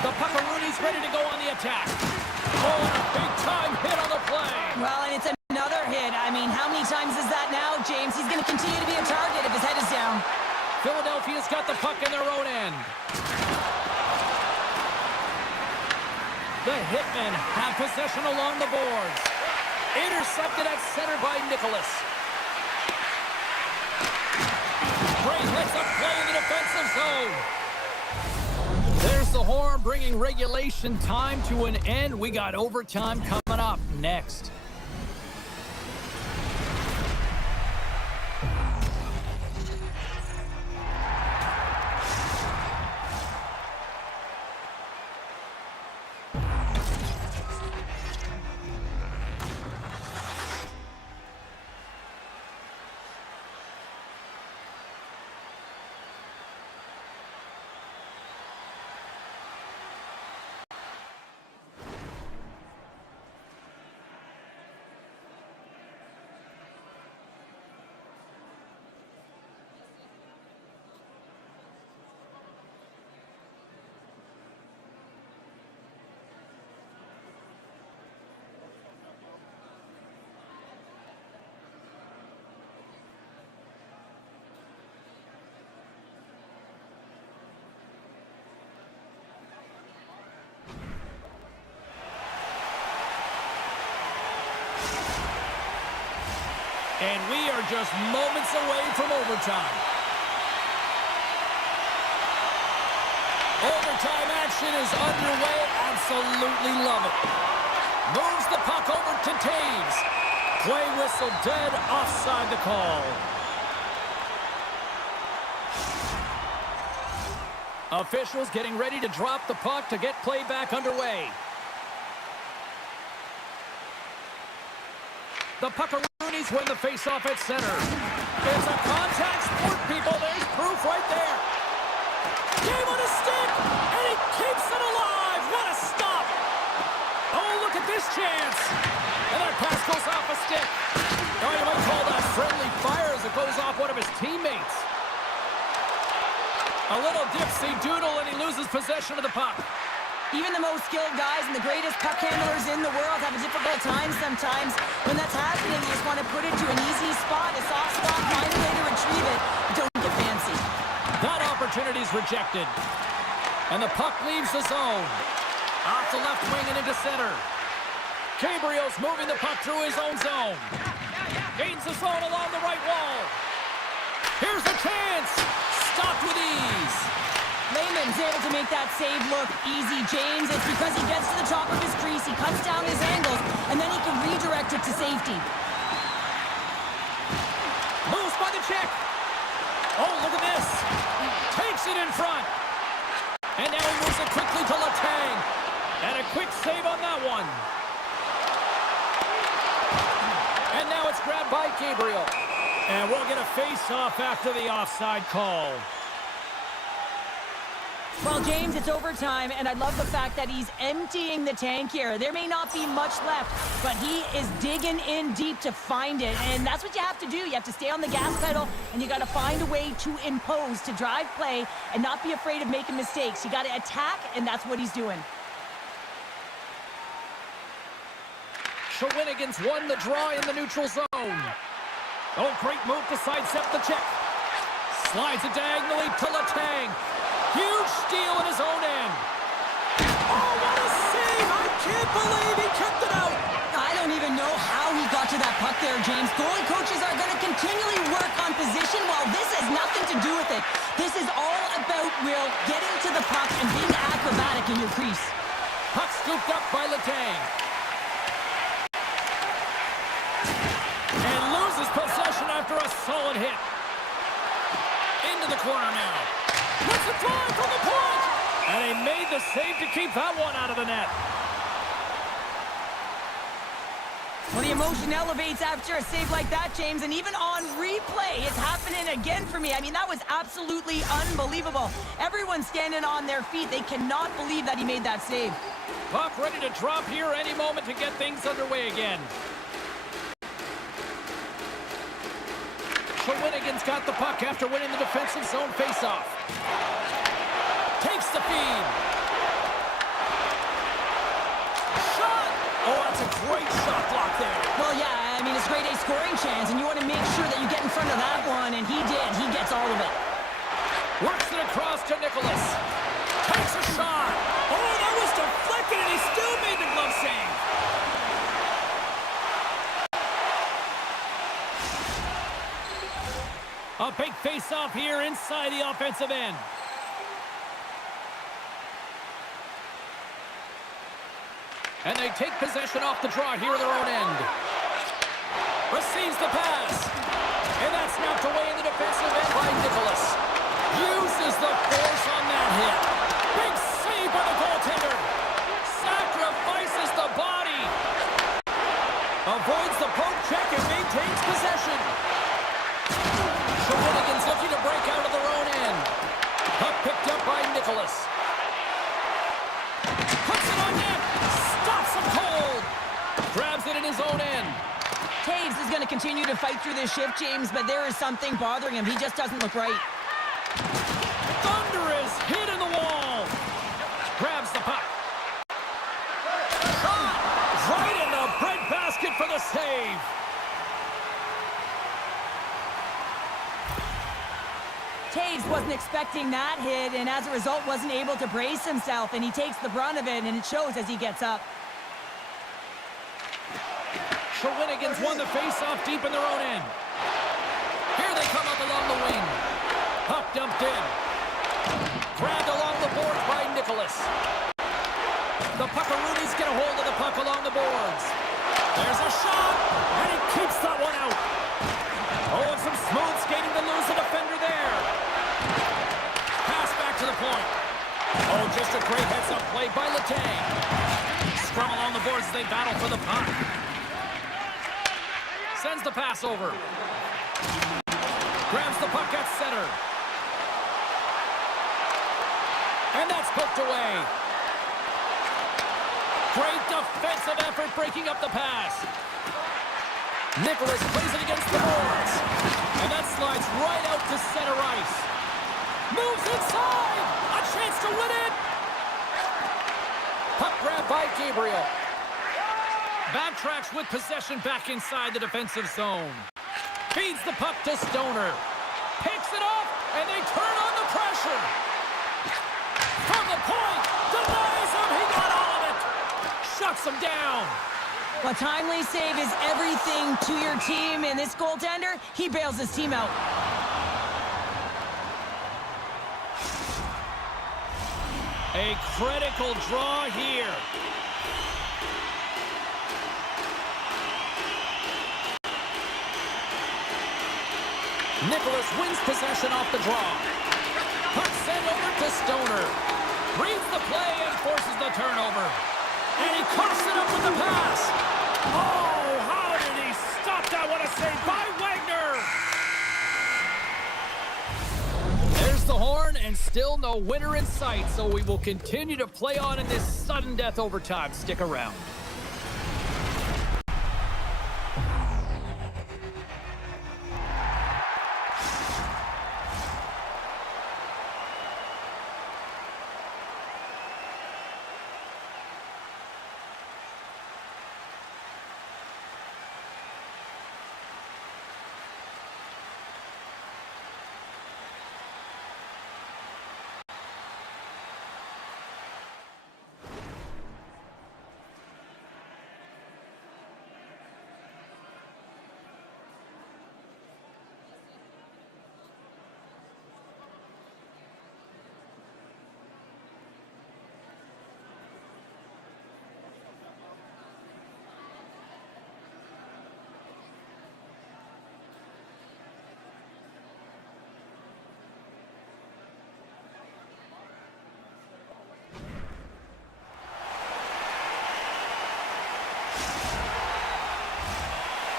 The Puckarooni's ready to go on the attack. Oh, and a big-time hit on the play. Well, and it's another hit. I mean, how many times is that now, James? He's going to continue to be a target if his head is down. Philadelphia's got the puck in their own end. The Hitmen have possession along the boards. Intercepted at center by Nicholas. Great hits up play in the defensive zone. There's the horn bringing regulation time to an end. We got overtime coming up next. And we are just moments away from overtime. Overtime action is underway. Absolutely love it. Moves the puck over to Taves. Play whistle dead, offside the call. Officials getting ready to drop the puck to get play back underway. The Puckaroonies win the faceoff at center. It's a contact sport, people. There's proof right there. Game on a stick, and he keeps it alive. What a stop. Oh, look at this chance. And that pass goes off a stick. Oh, you might call that friendly fire as it goes off one of his teammates. A little dipsy doodle, and he loses possession of the puck. Even the most skilled guys and the greatest puck handlers in the world have a difficult time sometimes. When that's happening, you just want to put it to an easy spot, a soft spot, find a way to retrieve it. Don't get fancy. That opportunity's rejected. And the puck leaves the zone. Off the left wing and into center. Gabriel's moving the puck through his own zone. Gains the zone along the right wall. Here's a chance. Stopped with ease. Lehman's able to make that save look easy, James. It's because he gets to the top of his crease, he cuts down his angles, and then he can redirect it to safety. Moves by the check. Oh, look at this. Takes it in front. And now he moves it quickly to Letang. And a quick save on that one. And now it's grabbed by Gabriel. And we'll get a face-off after the offside call. Well, James, it's overtime, and I love the fact that he's emptying the tank here. There may not be much left, but he is digging in deep to find it, and that's what you have to do. You have to stay on the gas pedal, and you got to find a way to impose, to drive play, and not be afraid of making mistakes. You got to attack, and that's what he's doing. Shawinigan's won the draw in the neutral zone. Oh, great move to sidestep the check. Slides it diagonally to Letang. Huge steal at his own end. Oh, what a save! I can't believe he kept it out. I don't even know how he got to that puck there, James. Goalie coaches are going to continually work on position while this has nothing to do with it. This is all about, Will, getting to the puck and being acrobatic in your crease. Puck scooped up by Letang. And loses possession after a solid hit. Into the corner now. Let's it fly from the point! And he made the save to keep that one out of the net. Well, the emotion elevates after a save like that, James, and even on replay, it's happening again for me. I mean, that was absolutely unbelievable. Everyone's standing on their feet. They cannot believe that he made that save. Puck ready to drop here any moment to get things underway again. Shawinigan's got the puck after winning the defensive zone faceoff. Takes the feed. Shot! Oh, that's a great shot block there. Well, yeah, I mean, it's grade A scoring chance, and you want to make sure that you get in front of that one, and he did. He gets all of it. Works it across to Nicholas. Takes a shot. Oh, that was deflected, and he still made the glove save. A big face-off here inside the offensive end. And they take possession off the draw here in their own end. Receives the pass. And that's knocked away in the defensive end by Nicholas. Uses the force on that hit. Big save by the goaltender. Sacrifices the body. Avoids the poke check and maintains possession. Shawinigan's looking to break out of their own end. Puck picked up by Nicholas. Puts it on net. Stops him cold. Grabs it in his own end. Taves is going to continue to fight through this shift, James, but there is something bothering him. He just doesn't look right. Thunderous hit in the wall. Grabs the puck. Shot! Right in the breadbasket for the save. Taves wasn't expecting that hit, and as a result wasn't able to brace himself, and he takes the brunt of it, and it shows as he gets up. Shawinigan's won the face-off deep in their own end. Here they come up along the wing. Puck dumped in. Grabbed along the boards by Nicholas. The Puckaroonies get a hold of the puck along the boards. There's a shot, and he keeps that one out. Oh, and some smooth skating to lose the defender there. Pass back to the point. Oh, just a great heads-up play by Letang. Scrum along the boards as they battle for the puck. Sends the pass over. Grabs the puck at center. And that's poked away. Great defensive effort breaking up the pass. Nicholas plays it against the boards. And that slides right out to center ice. Moves inside. A chance to win it. Puck grab by Gabriel. Backtracks with possession back inside the defensive zone. Feeds the puck to Stoner. Picks it up, and they turn on the pressure. From the point, denies him. He got all of it. Shuts him down. A timely save is everything to your team, and this goaltender, he bails his team out. A critical draw here. Nicholas wins possession off the draw. Puck sent over to Stoner. Reads the play and forces the turnover. And he coughs it up with the pass. Oh, how did he stop that? What a save by Wagner. There's the horn, and still no winner in sight, so we will continue to play on in this sudden death overtime. Stick around.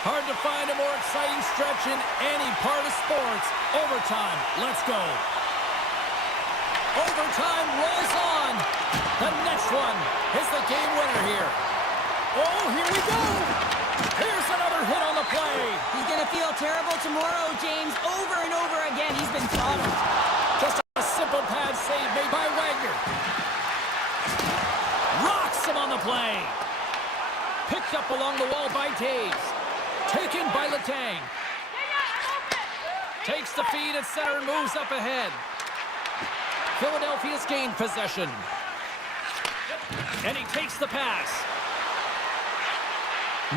Hard to find a more exciting stretch in any part of sports. Overtime, let's go. Overtime rolls on. The next one is the game winner here. Oh, here we go. Here's another hit on the play. He's going to feel terrible tomorrow, James. Over and over again, he's been throttled. Just a simple pad save made by Wagner. Rocks him on the play. Picked up along the wall by Taves. Taken by Letang. Takes the feed at center and moves up ahead. Philadelphia's gained possession. And he takes the pass.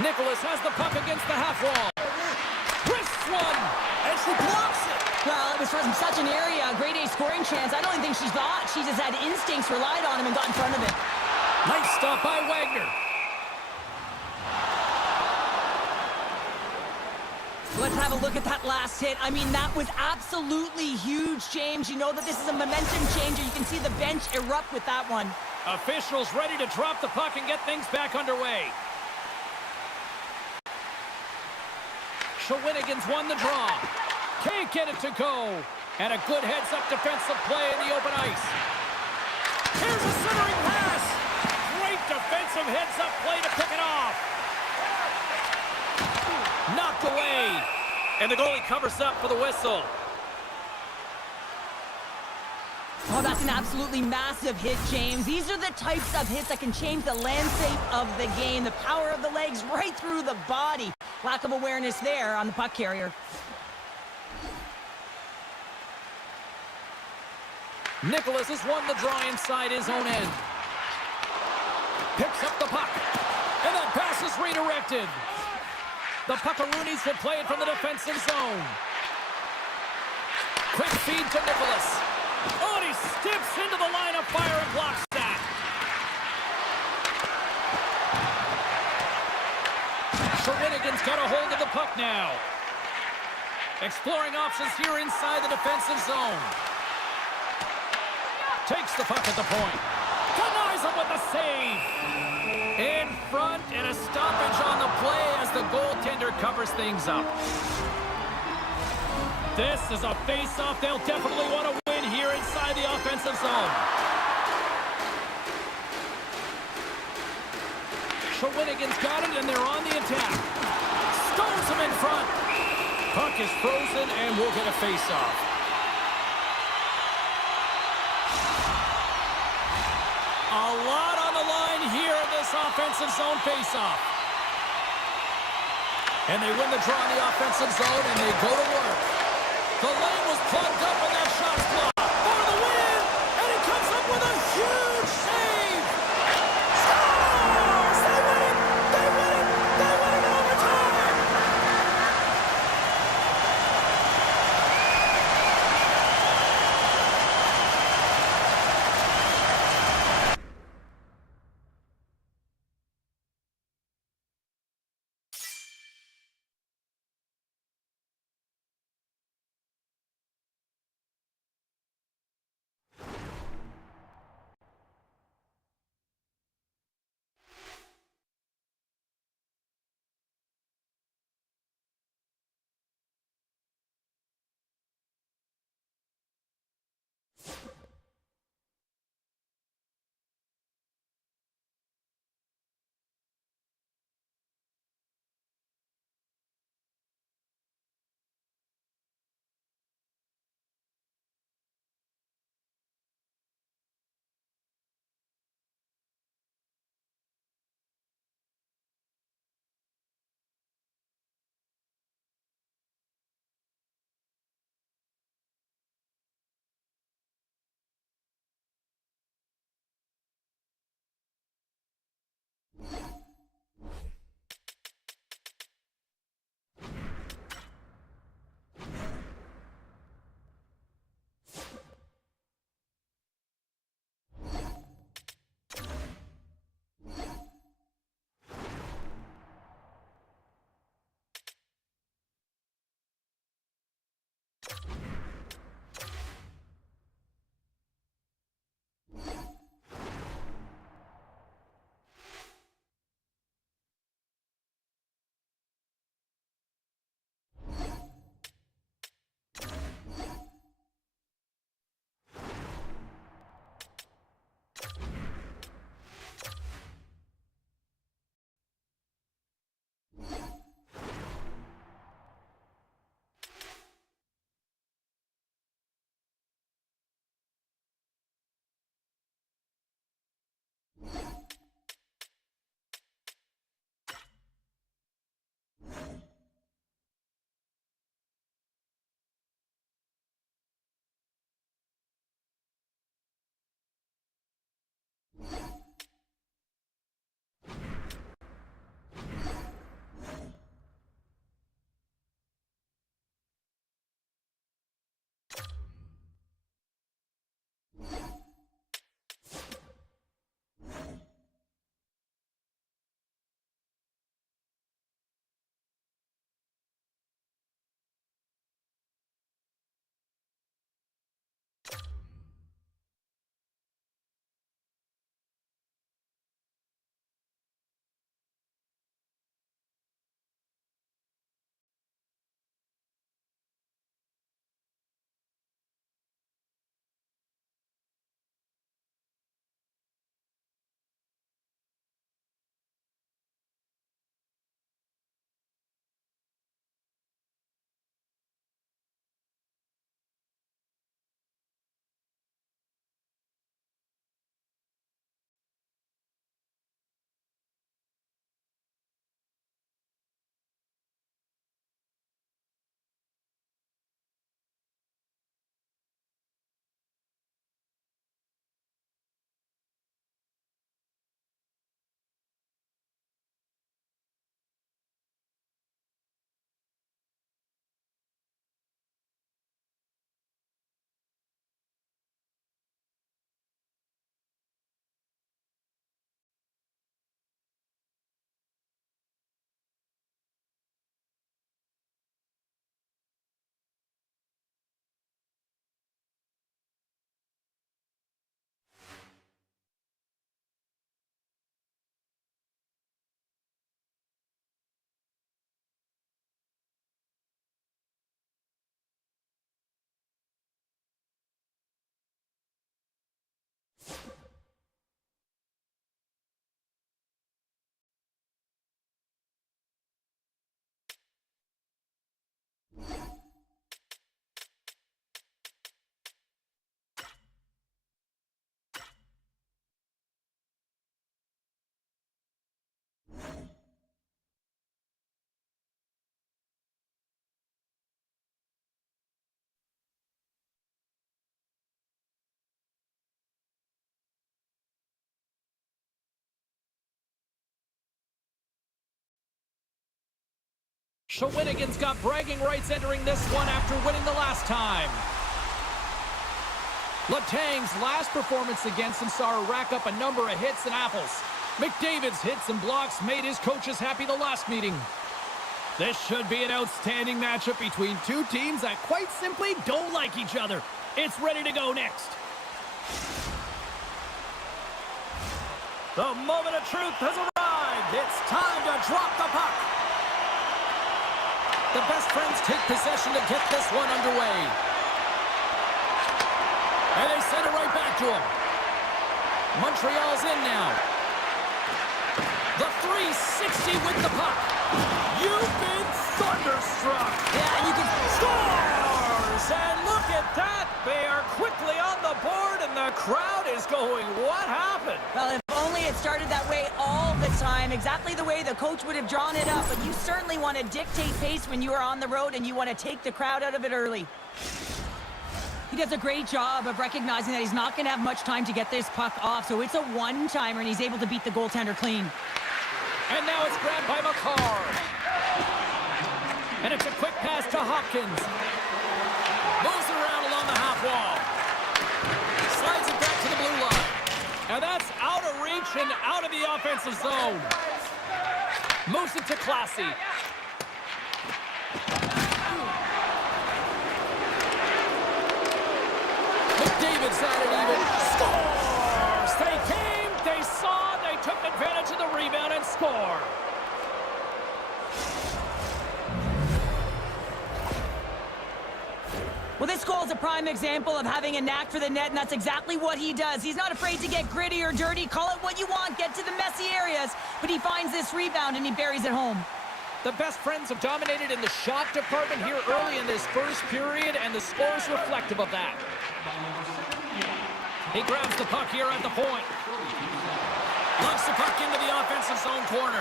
Nicholas has the puck against the half wall. Wrists one, and she blocks it. Well, it was from such an area, a grade A scoring chance. I don't even think she thought. She just had instincts, relied on him, and got in front of it. Nice stop by Wagner. Let's have a look at that last hit. I mean, that was absolutely huge, James. You know that this is a momentum changer. You can see the bench erupt with that one. Officials ready to drop the puck and get things back underway. Shawinigan's won the draw. Can't get it to go. And a good heads-up defensive play in the open ice. Here's a centering pass. Great defensive heads-up play to pick it off. Knocked away. And the goalie covers up for the whistle. Oh, that's an absolutely massive hit, James. These are the types of hits that can change the landscape of the game. The power of the legs right through the body. Lack of awareness there on the puck carrier. Nicholas has won the draw inside his own end. Picks up the puck. And that pass is redirected. The Puckaroonies will play it from the defensive zone. Quick feed to Nicholas. Oh, and he steps into the line of fire and blocks that. Shawinigan's got a hold of the puck now. Exploring options here inside the defensive zone. Takes the puck at the point. Denies him with the save. In front, and a stoppage on the play as the goaltender covers things up. This is a face-off they'll definitely want to win here inside the offensive zone. Shawinigan's got it, and they're on the attack. Stones him in front. Puck is frozen, and we'll get a face-off. A lot on the line here in this offensive zone face-off. And they win the draw in the offensive zone, and they go to work. The lane was plugged up, and that shot's blocked for the win, and he comes up with a huge save. Scores! They win it! They win it! They win it in overtime! Shawinigan's got bragging rights entering this one after winning the last time. Letang's last performance against him saw her rack up a number of hits and apples. McDavid's hits and blocks made his coaches happy the last meeting. This should be an outstanding matchup between two teams that quite simply don't like each other. It's ready to go next. The moment of truth has arrived. It's time to drop the puck. The best friends take possession to get this one underway. And they send it right back to him. Montreal's in now. The 360 with the puck. You've been thunderstruck. Yeah, you can... Scores! And look at that. They are quickly on the board, and the crowd is going, what happened? Well, if only it started that way all the time, exactly the way the coach would have drawn it up. But you certainly want to dictate pace when you are on the road, and you want to take the crowd out of it early. He does a great job of recognizing that he's not going to have much time to get this puck off, so it's a one-timer, and he's able to beat the goaltender clean. And now it's grabbed by McCarr. And it's a quick pass to Hopkins. Moves it around along the half wall. Slides it back to the blue line. And that's out of reach and out of the offensive zone. Moves it to Classy. McDavid's at it even. Scores! They came, they saw, they took advantage of the rebound and scored. Well, this goal is a prime example of having a knack for the net, and that's exactly what he does. He's not afraid to get gritty or dirty. Call it what you want. Get to the messy areas. But he finds this rebound, and he buries it home. The best friends have dominated in the shot department here early in this first period, and the score is reflective of that. He grabs the puck here at the point. Lunks the puck into the offensive zone corner.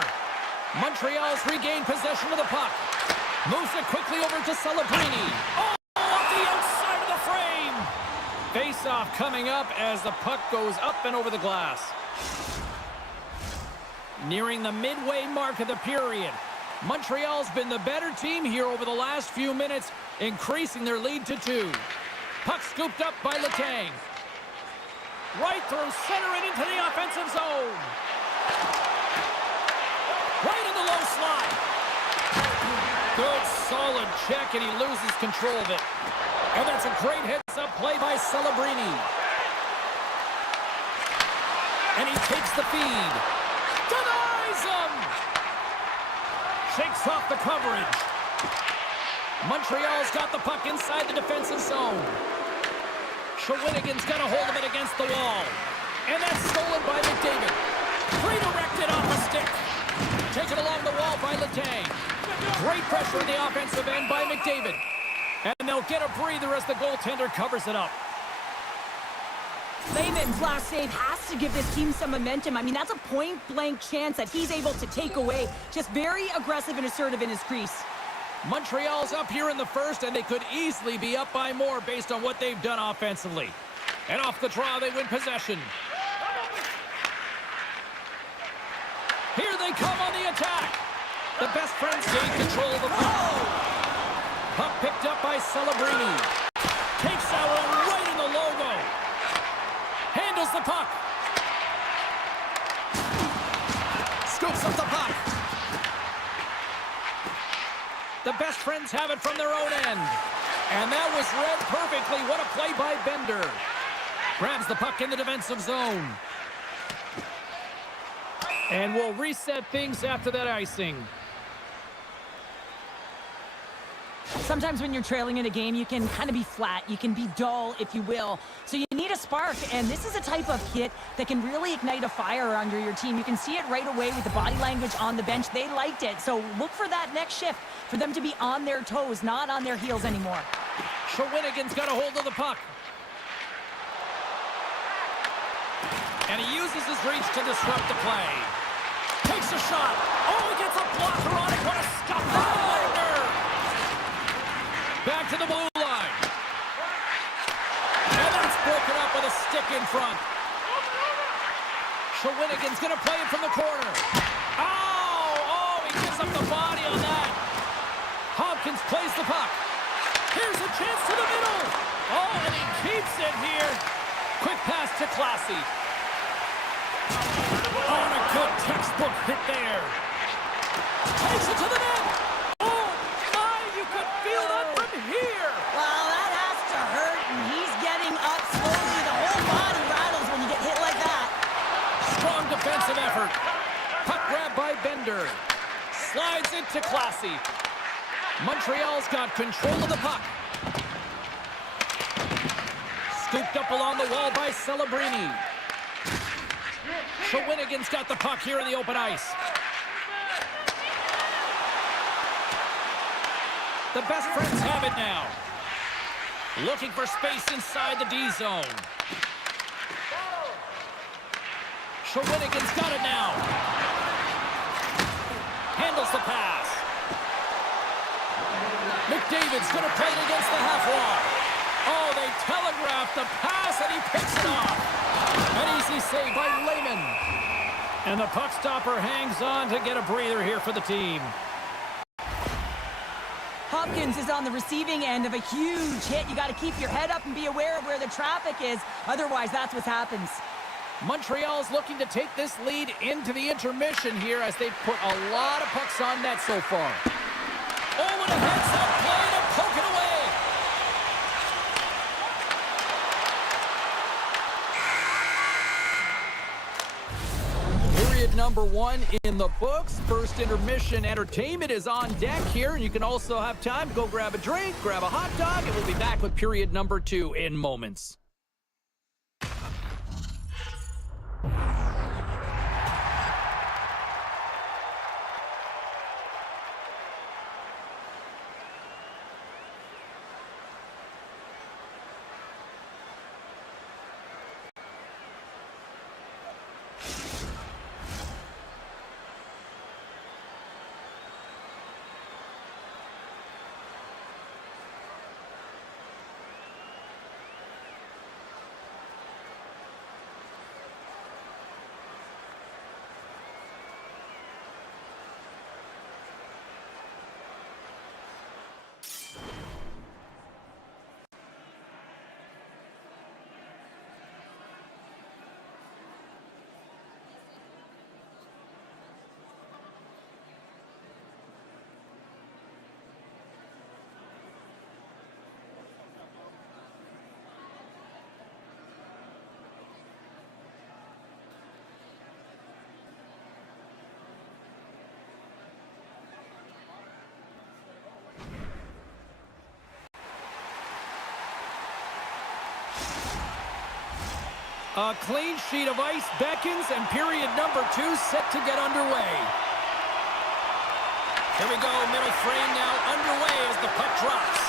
Montreal's regained possession of the puck. Moves it quickly over to Celebrini. Oh, off the outside of the frame. Face-off coming up as the puck goes up and over the glass. Nearing the midway mark of the period. Montreal's been the better team here over the last few minutes, increasing their lead to 2. Puck scooped up by Letang. Right through center and into the offensive zone. Right in the low slide. Good solid check, and he loses control of it. And that's a great heads-up play by Celebrini. And he takes the feed. Denies him! Shakes off the coverage. Montreal's got the puck inside the defensive zone. Shawinigan's got a hold of it against the wall. And that's stolen by McDavid. Redirected off the stick. Taken along the wall by Letang. Great pressure in the offensive end by McDavid. And they'll get a breather as the goaltender covers it up. Lehman's last save has to give this team some momentum. I mean, that's a point-blank chance that he's able to take away. Just very aggressive and assertive in his crease. Montreal's up here in the first, and they could easily be up by more based on what they've done offensively. And off the draw, they win possession. Here they come on the attack. The best friends gain control of the puck. Puck picked up by Celebrini. Takes that one right in the logo. Handles the puck. Scoops up the puck. The best friends have it from their own end. And that was read perfectly. What a play by Bender. Grabs the puck in the defensive zone. And we'll reset things after that icing. Sometimes when you're trailing in a game, you can kind of be flat. You can be dull, if you will. So you need a spark, and this is a type of hit that can really ignite a fire under your team. You can see it right away with the body language on the bench. They liked it. So look for that next shift, for them to be on their toes, not on their heels anymore. Shawinigan's got a hold of the puck. And he uses his reach to disrupt the play. Takes a shot. Oh, he gets a blocker on it. What a stop by Wagner. Back to the blue line. And that's broken up with a stick in front. Shawinigan's going to play it from the corner. Oh, he gives up the body on that. Plays the puck. Here's a chance to the middle. Oh, and he keeps it here. Quick pass to Classy. Oh, and a good textbook hit there. Takes it to the net. Oh, my, you could feel that from here. Well, that has to hurt, and he's getting up slowly. The whole body rattles when you get hit like that. Strong defensive effort. Puck grab by Bender. Slides into Classy. Montreal's got control of the puck. Scooped up along the wall by Celebrini. Shawinigan's got the puck here in the open ice. The best friends have it now. Looking for space inside the D zone. Shawinigan's got it now. Handles the pass. McDavid's going to play it against the half wall. Oh, they telegraphed the pass, and he picks it off. An easy save by Lehman. And the puck stopper hangs on to get a breather here for the team. Hopkins is on the receiving end of a huge hit. You got to keep your head up and be aware of where the traffic is. Otherwise, that's what happens. Montreal's looking to take this lead into the intermission here as they've put a lot of pucks on net so far. Oh, and a heads-up play to poke it away. Period number 1 in the books. First intermission entertainment is on deck here, and you can also have time to go grab a drink, grab a hot dog, and we'll be back with period number 2 in moments. A clean sheet of ice beckons, and period number 2 set to get underway. Here we go, middle frame now underway as the puck drops.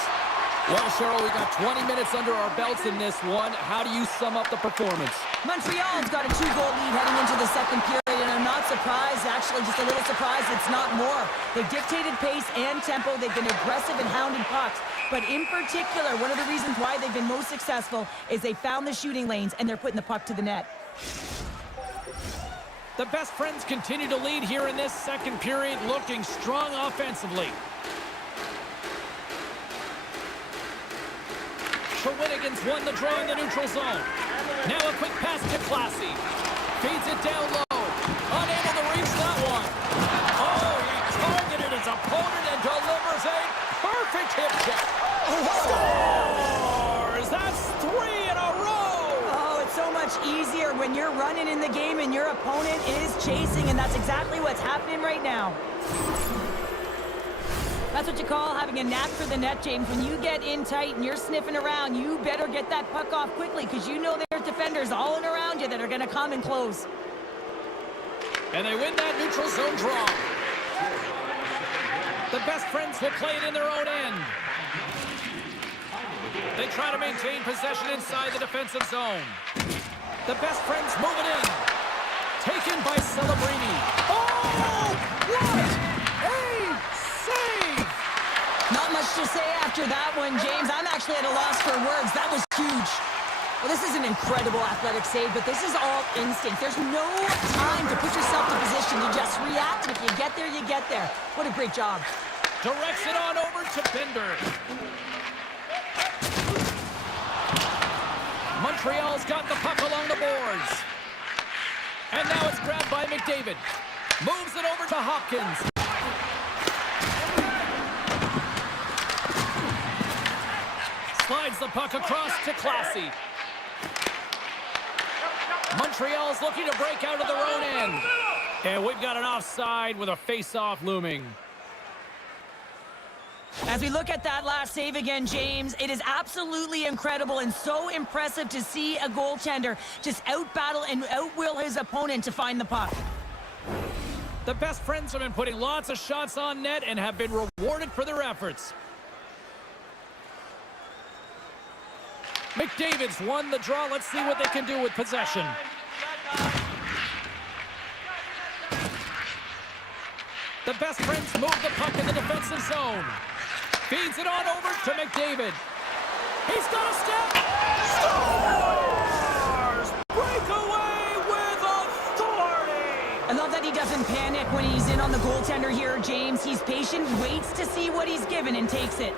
Well, Cheryl, we got 20 minutes under our belts in this one. How do you sum up the performance? Montreal's got a 2-goal lead heading into the second period, and I'm not surprised, actually just a little surprised it's not more. They've dictated pace and tempo. They've been aggressive and hounded pucks. But in particular, one of the reasons why they've been most successful is they found the shooting lanes and they're putting the puck to the net. The best friends continue to lead here in this second period, looking strong offensively. Shawinigan's won the draw in the neutral zone. Now a quick pass to Classy. Feeds it down low. Unable to reach that one. Oh, he targeted his opponent and delivers a perfect hip check. Scores! That's 3 in a row! Oh, it's so much easier when you're running in the game and your opponent is chasing, and that's exactly what's happening right now. That's what you call having a knack for the net, James. When you get in tight and you're sniffing around, you better get that puck off quickly because you know there's defenders all in around you that are going to come and close. And they win that neutral zone draw. The best friends will play it in their own end. They try to maintain possession inside the defensive zone. The best friends move it in. Taken by Celebrini. Oh, what a save! Not much to say after that one, James. I'm actually at a loss for words. That was huge. Well, this is an incredible athletic save, but this is all instinct. There's no time to put yourself to position. You just react, and if you get there, you get there. What a great job. Directs it on over to Bender. Montreal's got the puck along the boards. And now it's grabbed by McDavid. Moves it over to Hopkins. Slides the puck across to Classy. Montreal's looking to break out of their own end. And we've got an offside with a face-off looming. As we look at that last save again, James, it is absolutely incredible and so impressive to see a goaltender just outbattle and outwill his opponent to find the puck. The best friends have been putting lots of shots on net and have been rewarded for their efforts. McDavid's won the draw. Let's see what they can do with possession. The best friends move the puck in the defensive zone. Feeds it on over to McDavid. He's got a step. Scores! Breakaway with authority! I love that he doesn't panic when he's in on the goaltender here, James. He's patient, waits to see what he's given, and takes it.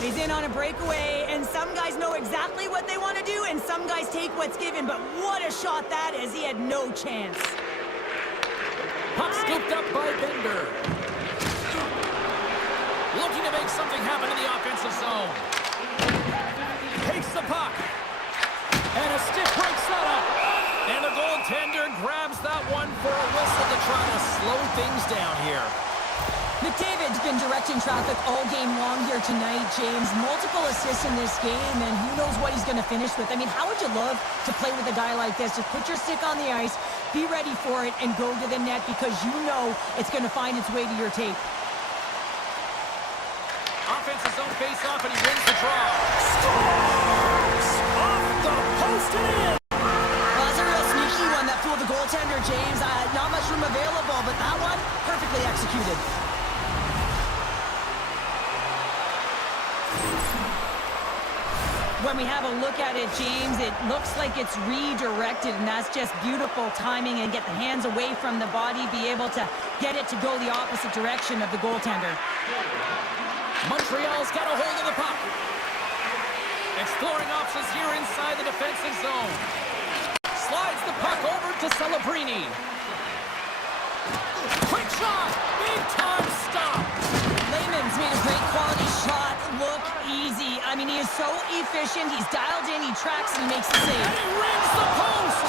He's in on a breakaway, and some guys know exactly what they want to do, and some guys take what's given, but what a shot that is. He had no chance. Puck scooped up by Bender. Looking to make something happen in the offensive zone. Takes the puck. And a stiff break setup. And the goaltender grabs that one for a whistle to try to slow things down here. McDavid's been directing traffic all game long here tonight, James. Multiple assists in this game, and who knows what he's going to finish with. I mean, how would you love to play with a guy like this? Just put your stick on the ice, be ready for it, and go to the net because you know it's going to find its way to your tape. Offensive zone face-off, and he wins the draw. Scores! Off the post and in! Well, that's a real sneaky one that fooled the goaltender, James. Not much room available, but that one, perfectly executed. When we have a look at it, James, it looks like it's redirected, and that's just beautiful timing and get the hands away from the body, be able to get it to go the opposite direction of the goaltender. Montreal's got a hold of the puck. Exploring options here inside the defensive zone. Slides the puck over to Celebrini. Quick shot! Big time stop! Lehman's made a great quality shot look easy. I mean, he is so efficient. He's dialed in, he tracks, and he makes the save. And he rings the post!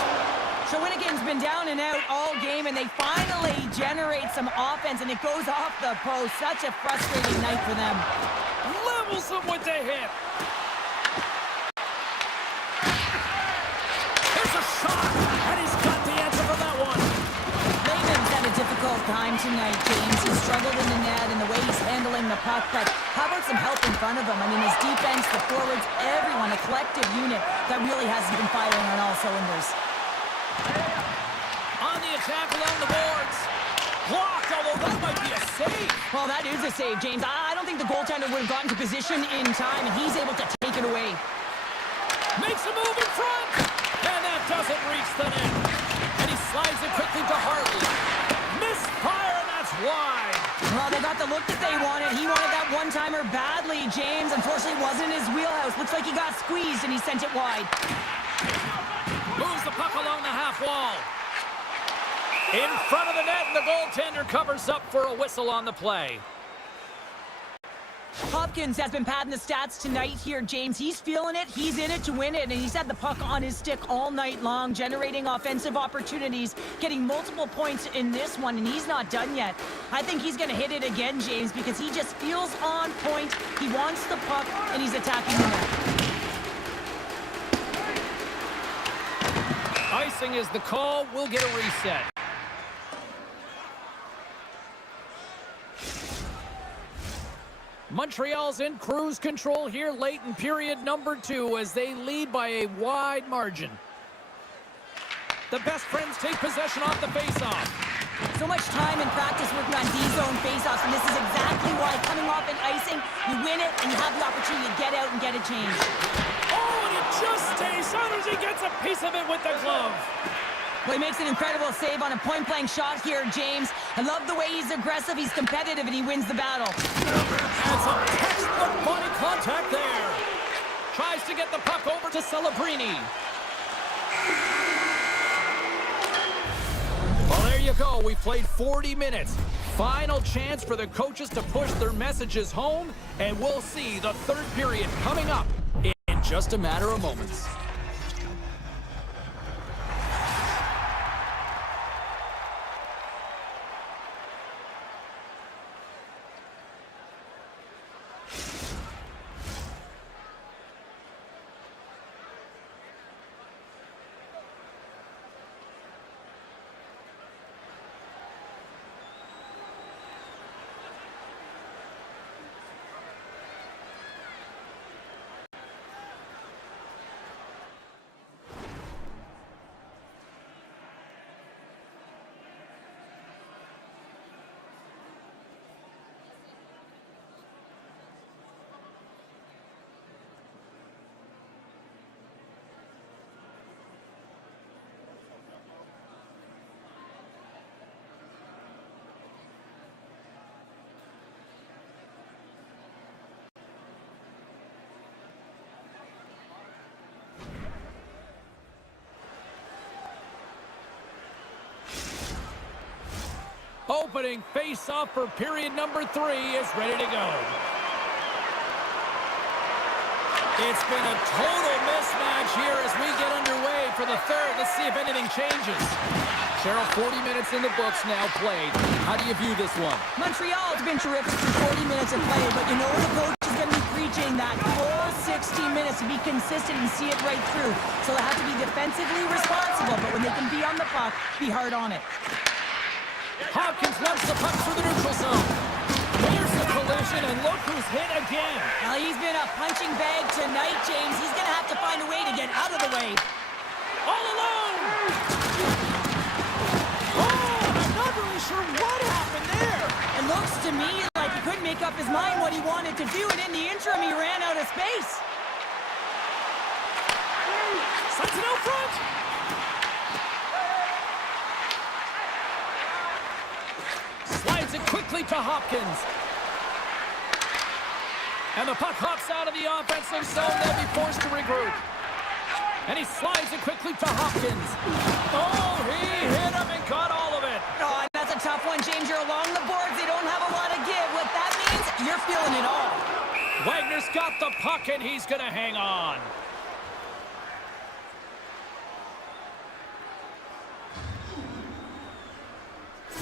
Shawinigan's been down and out all game, and they finally generate some offense, and it goes off the post. Such a frustrating night for them. Levels them with the hit. Here's a shot, and he's got the answer for that one. Lehman's had a difficult time tonight, James. He's struggled in the net and the way he's handling the puck, but how about some help in front of him? I mean, his defense, the forwards, everyone, a collective unit that really hasn't been firing on all cylinders. On the attack along the boards. Blocked, although that might be a save. Well, that is a save, James. I don't think the goaltender would have gotten to position in time, and he's able to take it away. Makes a move in front. And that doesn't reach the net. And he slides it quickly to Hartley. Misfire, and that's wide. Well, they got the look that they wanted. He wanted that one-timer badly, James. Unfortunately, it wasn't in his wheelhouse. Looks like he got squeezed, and he sent it wide. Moves the puck along the half wall. In front of the net, and the goaltender covers up for a whistle on the play. Hopkins has been padding the stats tonight here, James. He's feeling it. He's in it to win it, and he's had the puck on his stick all night long, generating offensive opportunities, getting multiple points in this one, and he's not done yet. I think he's going to hit it again, James, because he just feels on point. He wants the puck, and he's attacking the net. Icing is the call. We'll get a reset. Montreal's in cruise control here late in period number 2 as they lead by a wide margin. The best friends take possession off the faceoff. So much time and practice working on D-zone faceoffs, and this is exactly why coming off an icing, you win it, and you have the opportunity to get out and get it changed. Oh, and it just stays on as he gets a piece of it with the glove. Well, he makes an incredible save on a point-blank shot here, James. I love the way he's aggressive, he's competitive, and he wins the battle. And some textbook body contact there. Tries to get the puck over to Celebrini. Well, there you go. We played 40 minutes. Final chance for the coaches to push their messages home, and we'll see the third period coming up in just a matter of moments. Opening face-off for period number 3 is ready to go. It's been a total mismatch here as we get underway for the third. Let's see if anything changes. Cheryl, 40 minutes in the books now played. How do you view this one? Montreal's been terrific for 40 minutes of play, but you know the coach is going to be preaching that full 60 minutes to be consistent and see it right through. So they have to be defensively responsible, but when they can be on the puck, be hard on it. Hopkins wants the puck through the neutral zone. There's the collision, and look who's hit again. Well, he's been a punching bag tonight, James. He's going to have to find a way to get out of the way. All alone! Oh, I'm not really sure what happened there. It looks to me like he couldn't make up his mind what he wanted to do, and in the interim, he ran out of space. Sends it out front. Slides it quickly to Hopkins. And the puck hops out of the offensive zone. They'll be forced to regroup. And he slides it quickly to Hopkins. Oh, he hit him and got all of it. Oh, and that's a tough one, James. You're along the boards. They don't have a lot of give. What that means, you're feeling it all. Wagner's got the puck, and he's going to hang on.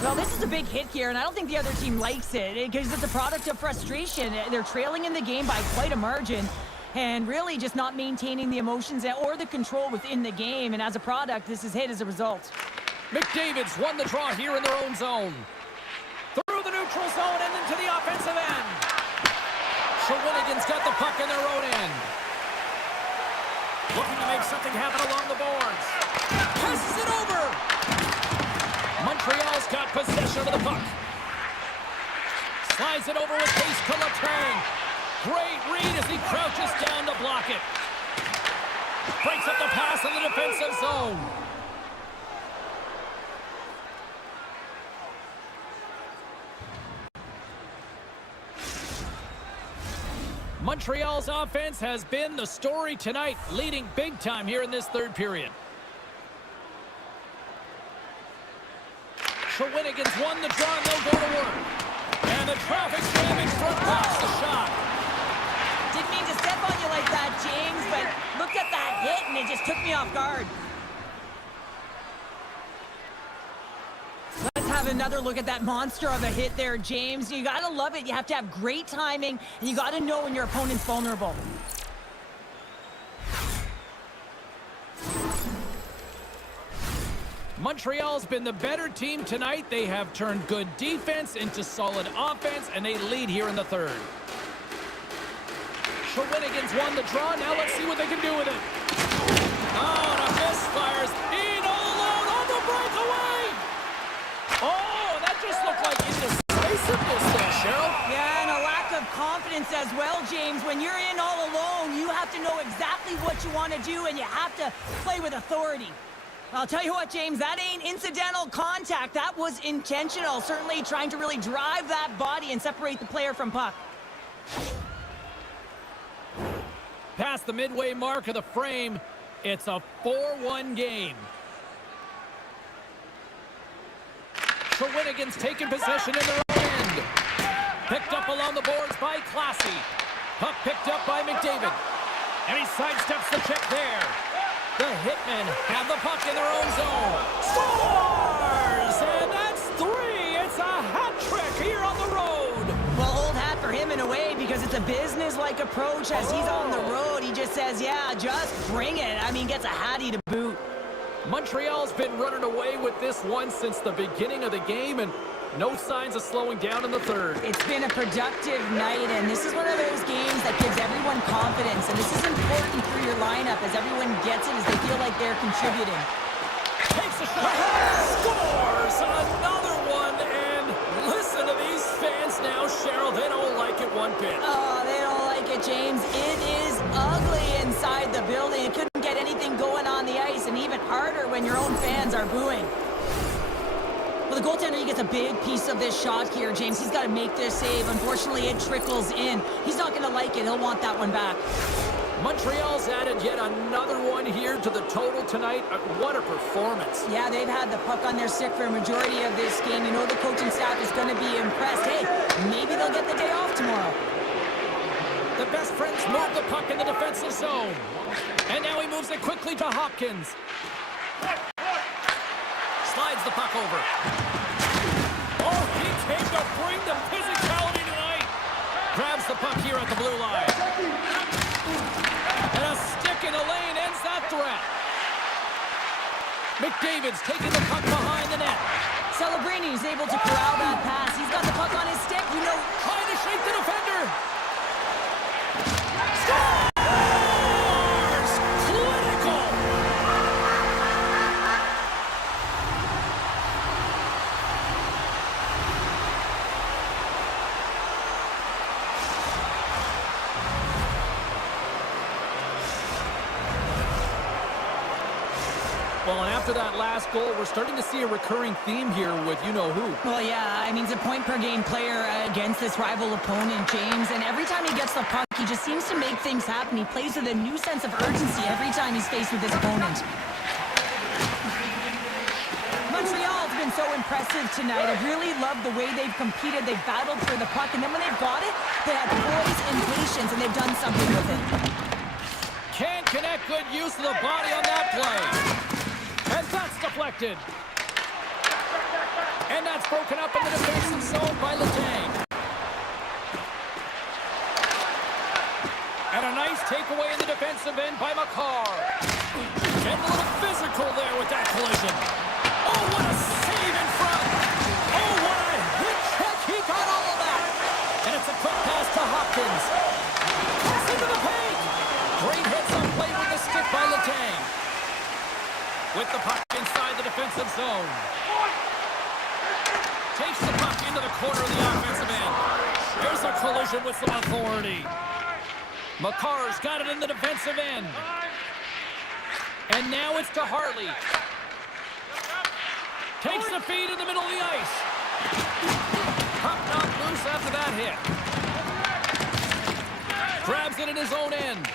Well, this is a big hit here, and I don't think the other team likes it because it's a product of frustration. They're trailing in the game by quite a margin and really just not maintaining the emotions or the control within the game. And as a product, this is hit as a result. McDavid's won the draw here in their own zone. Through the neutral zone and into the offensive end. Shawinigan's got the puck in their own end. Looking to make something happen along the boards. Passes it over. Montreal's got possession of the puck. Slides it over with pace to Letang. Great read as he crouches down to block it. Breaks up the pass in the defensive zone. Montreal's offense has been the story tonight, leading big time here in this third period. Shawinigan's won the draw, and they'll go to work. And the traffic jam in front blocks the shot. Didn't mean to step on you like that, James, but look at that hit, and it just took me off guard. Let's have another look at that monster of a hit there, James. You got to love it. You have to have great timing, and you got to know when your opponent's vulnerable. Montreal's been the better team tonight. They have turned good defense into solid offense, and they lead here in the third. Shawinigan's won the draw. Now let's see what they can do with it. Oh, and a misfires. In all alone on the breakaway. Oh, that just looked like indecisiveness there, Cheryl. Yeah, and a lack of confidence as well, James. When you're in all alone, you have to know exactly what you want to do, and you have to play with authority. I'll tell you what, James, that ain't incidental contact. That was intentional. Certainly trying to really drive that body and separate the player from puck. Past the midway mark of the frame, it's a 4-1 game. Shawinigan's taking possession in their own end. Picked up along the boards by Classy. Puck picked up by McDavid. And he sidesteps the check there. The Hitmen have the puck in their own zone. Scores! And that's 3! It's a hat trick here on the road. Well, old hat for him in a way because it's a business-like approach as he's on the road. He just says, yeah, just bring it. I mean, gets a hattie to boot. Montreal's been running away with this one since the beginning of the game, and no signs of slowing down in the third. It's been a productive night, and this is one of those games that gives everyone confidence, and this is important for your lineup as everyone gets it, as they feel like they're contributing. Takes a shot, scores another one, and listen to these fans now, Cheryl. They don't like it one bit. Oh, they don't like it, James. It is ugly inside the building. It couldn't get anything going on the ice, and even harder when your own fans are booing. Well, the goaltender, he gets a big piece of this shot here, James. He's got to make this save. Unfortunately, it trickles in. He's not going to like it. He'll want that one back. Montreal's added yet another one here to the total tonight. What a performance. Yeah, they've had the puck on their stick for a majority of this game. You know the coaching staff is going to be impressed. Hey, maybe they'll get the day off tomorrow. The best friends move the puck in the defensive zone. And now he moves it quickly to Hopkins. Slides the puck over. Oh, he came to bring the physicality tonight. Grabs the puck here at the blue line. And a stick in the lane ends that threat. McDavid's taking the puck behind the net. Celebrini is able to corral that pass. He's got the puck on his stick. You know, trying to shake the defender. Scores! Clinical! Well, and after that last goal, we're starting to see a recurring theme here with you-know-who. Well, yeah, I mean, he's a point-per-game player against this rival opponent, James, and every time he gets the puck, he just seems to make things happen. He plays with a new sense of urgency every time he's faced with his opponent. Montreal's been so impressive tonight. I've really loved the way they've competed. They've battled for the puck, and then when they've got it, they have poise and patience, and they've done something with it. Can't connect. Good use of the body on that play. And that's deflected. And that's broken up in the defensive zone by Letang. And a nice takeaway in the defensive end by Makar. And a little physical there with that collision. Oh, what a save in front. Oh, what a hit check. He got all of that. And it's a quick pass to Hopkins. Pass into the paint. Great hits on play with the stick by Letang. With the puck inside the defensive zone. Takes the puck into the corner of the offensive end. Here's a collision with some authority. Makar's got it in the defensive end. And now it's to Hartley. Takes the feed in the middle of the ice. Puck knocked loose after that hit. Grabs it in his own end.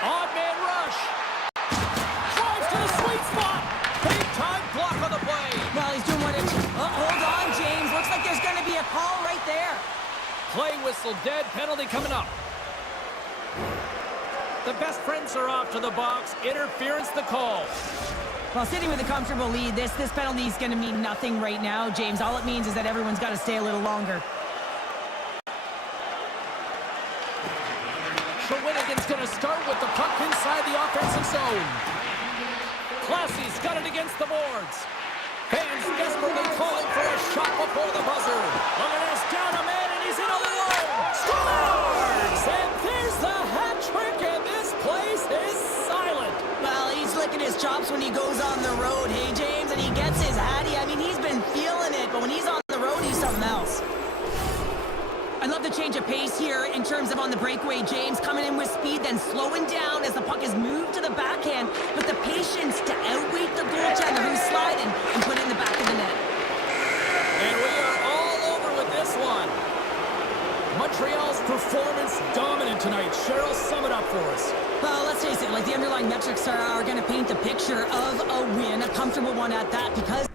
Odd man rush. To the sweet spot. Big time block on the play. Well, he's doing what it... hold on, James. Looks like there's going to be a call right there. Play whistle dead. Penalty coming up. The best friends are off to the box. Interference the call. Well, sitting with a comfortable lead, this penalty is going to mean nothing right now, James. All it means is that everyone's got to stay a little longer. Shawinigan's going to start with the puck inside the offensive zone. Classy's got it against the boards. Fans desperately calling for a shot before the buzzer. Look at this, down a man, and he's in alone. Scores! And there's the hat trick, and this place is silent. Well, he's licking his chops when he goes on the road, hey, James, and he gets his hattie. I mean, he's been feeling it, but when he's on the road, he's something else. I love the change of pace here in terms of on the breakaway. James coming in with speed, then slowing down as the puck is moved to the backhand with the patience to outweight the goaltender who's sliding and put it in the back of the net. And we are all over with this one. Montreal's performance dominant tonight. Cheryl, sum it up for us. Well, let's face it, like the underlying metrics are going to paint a picture of a win, a comfortable one at that, because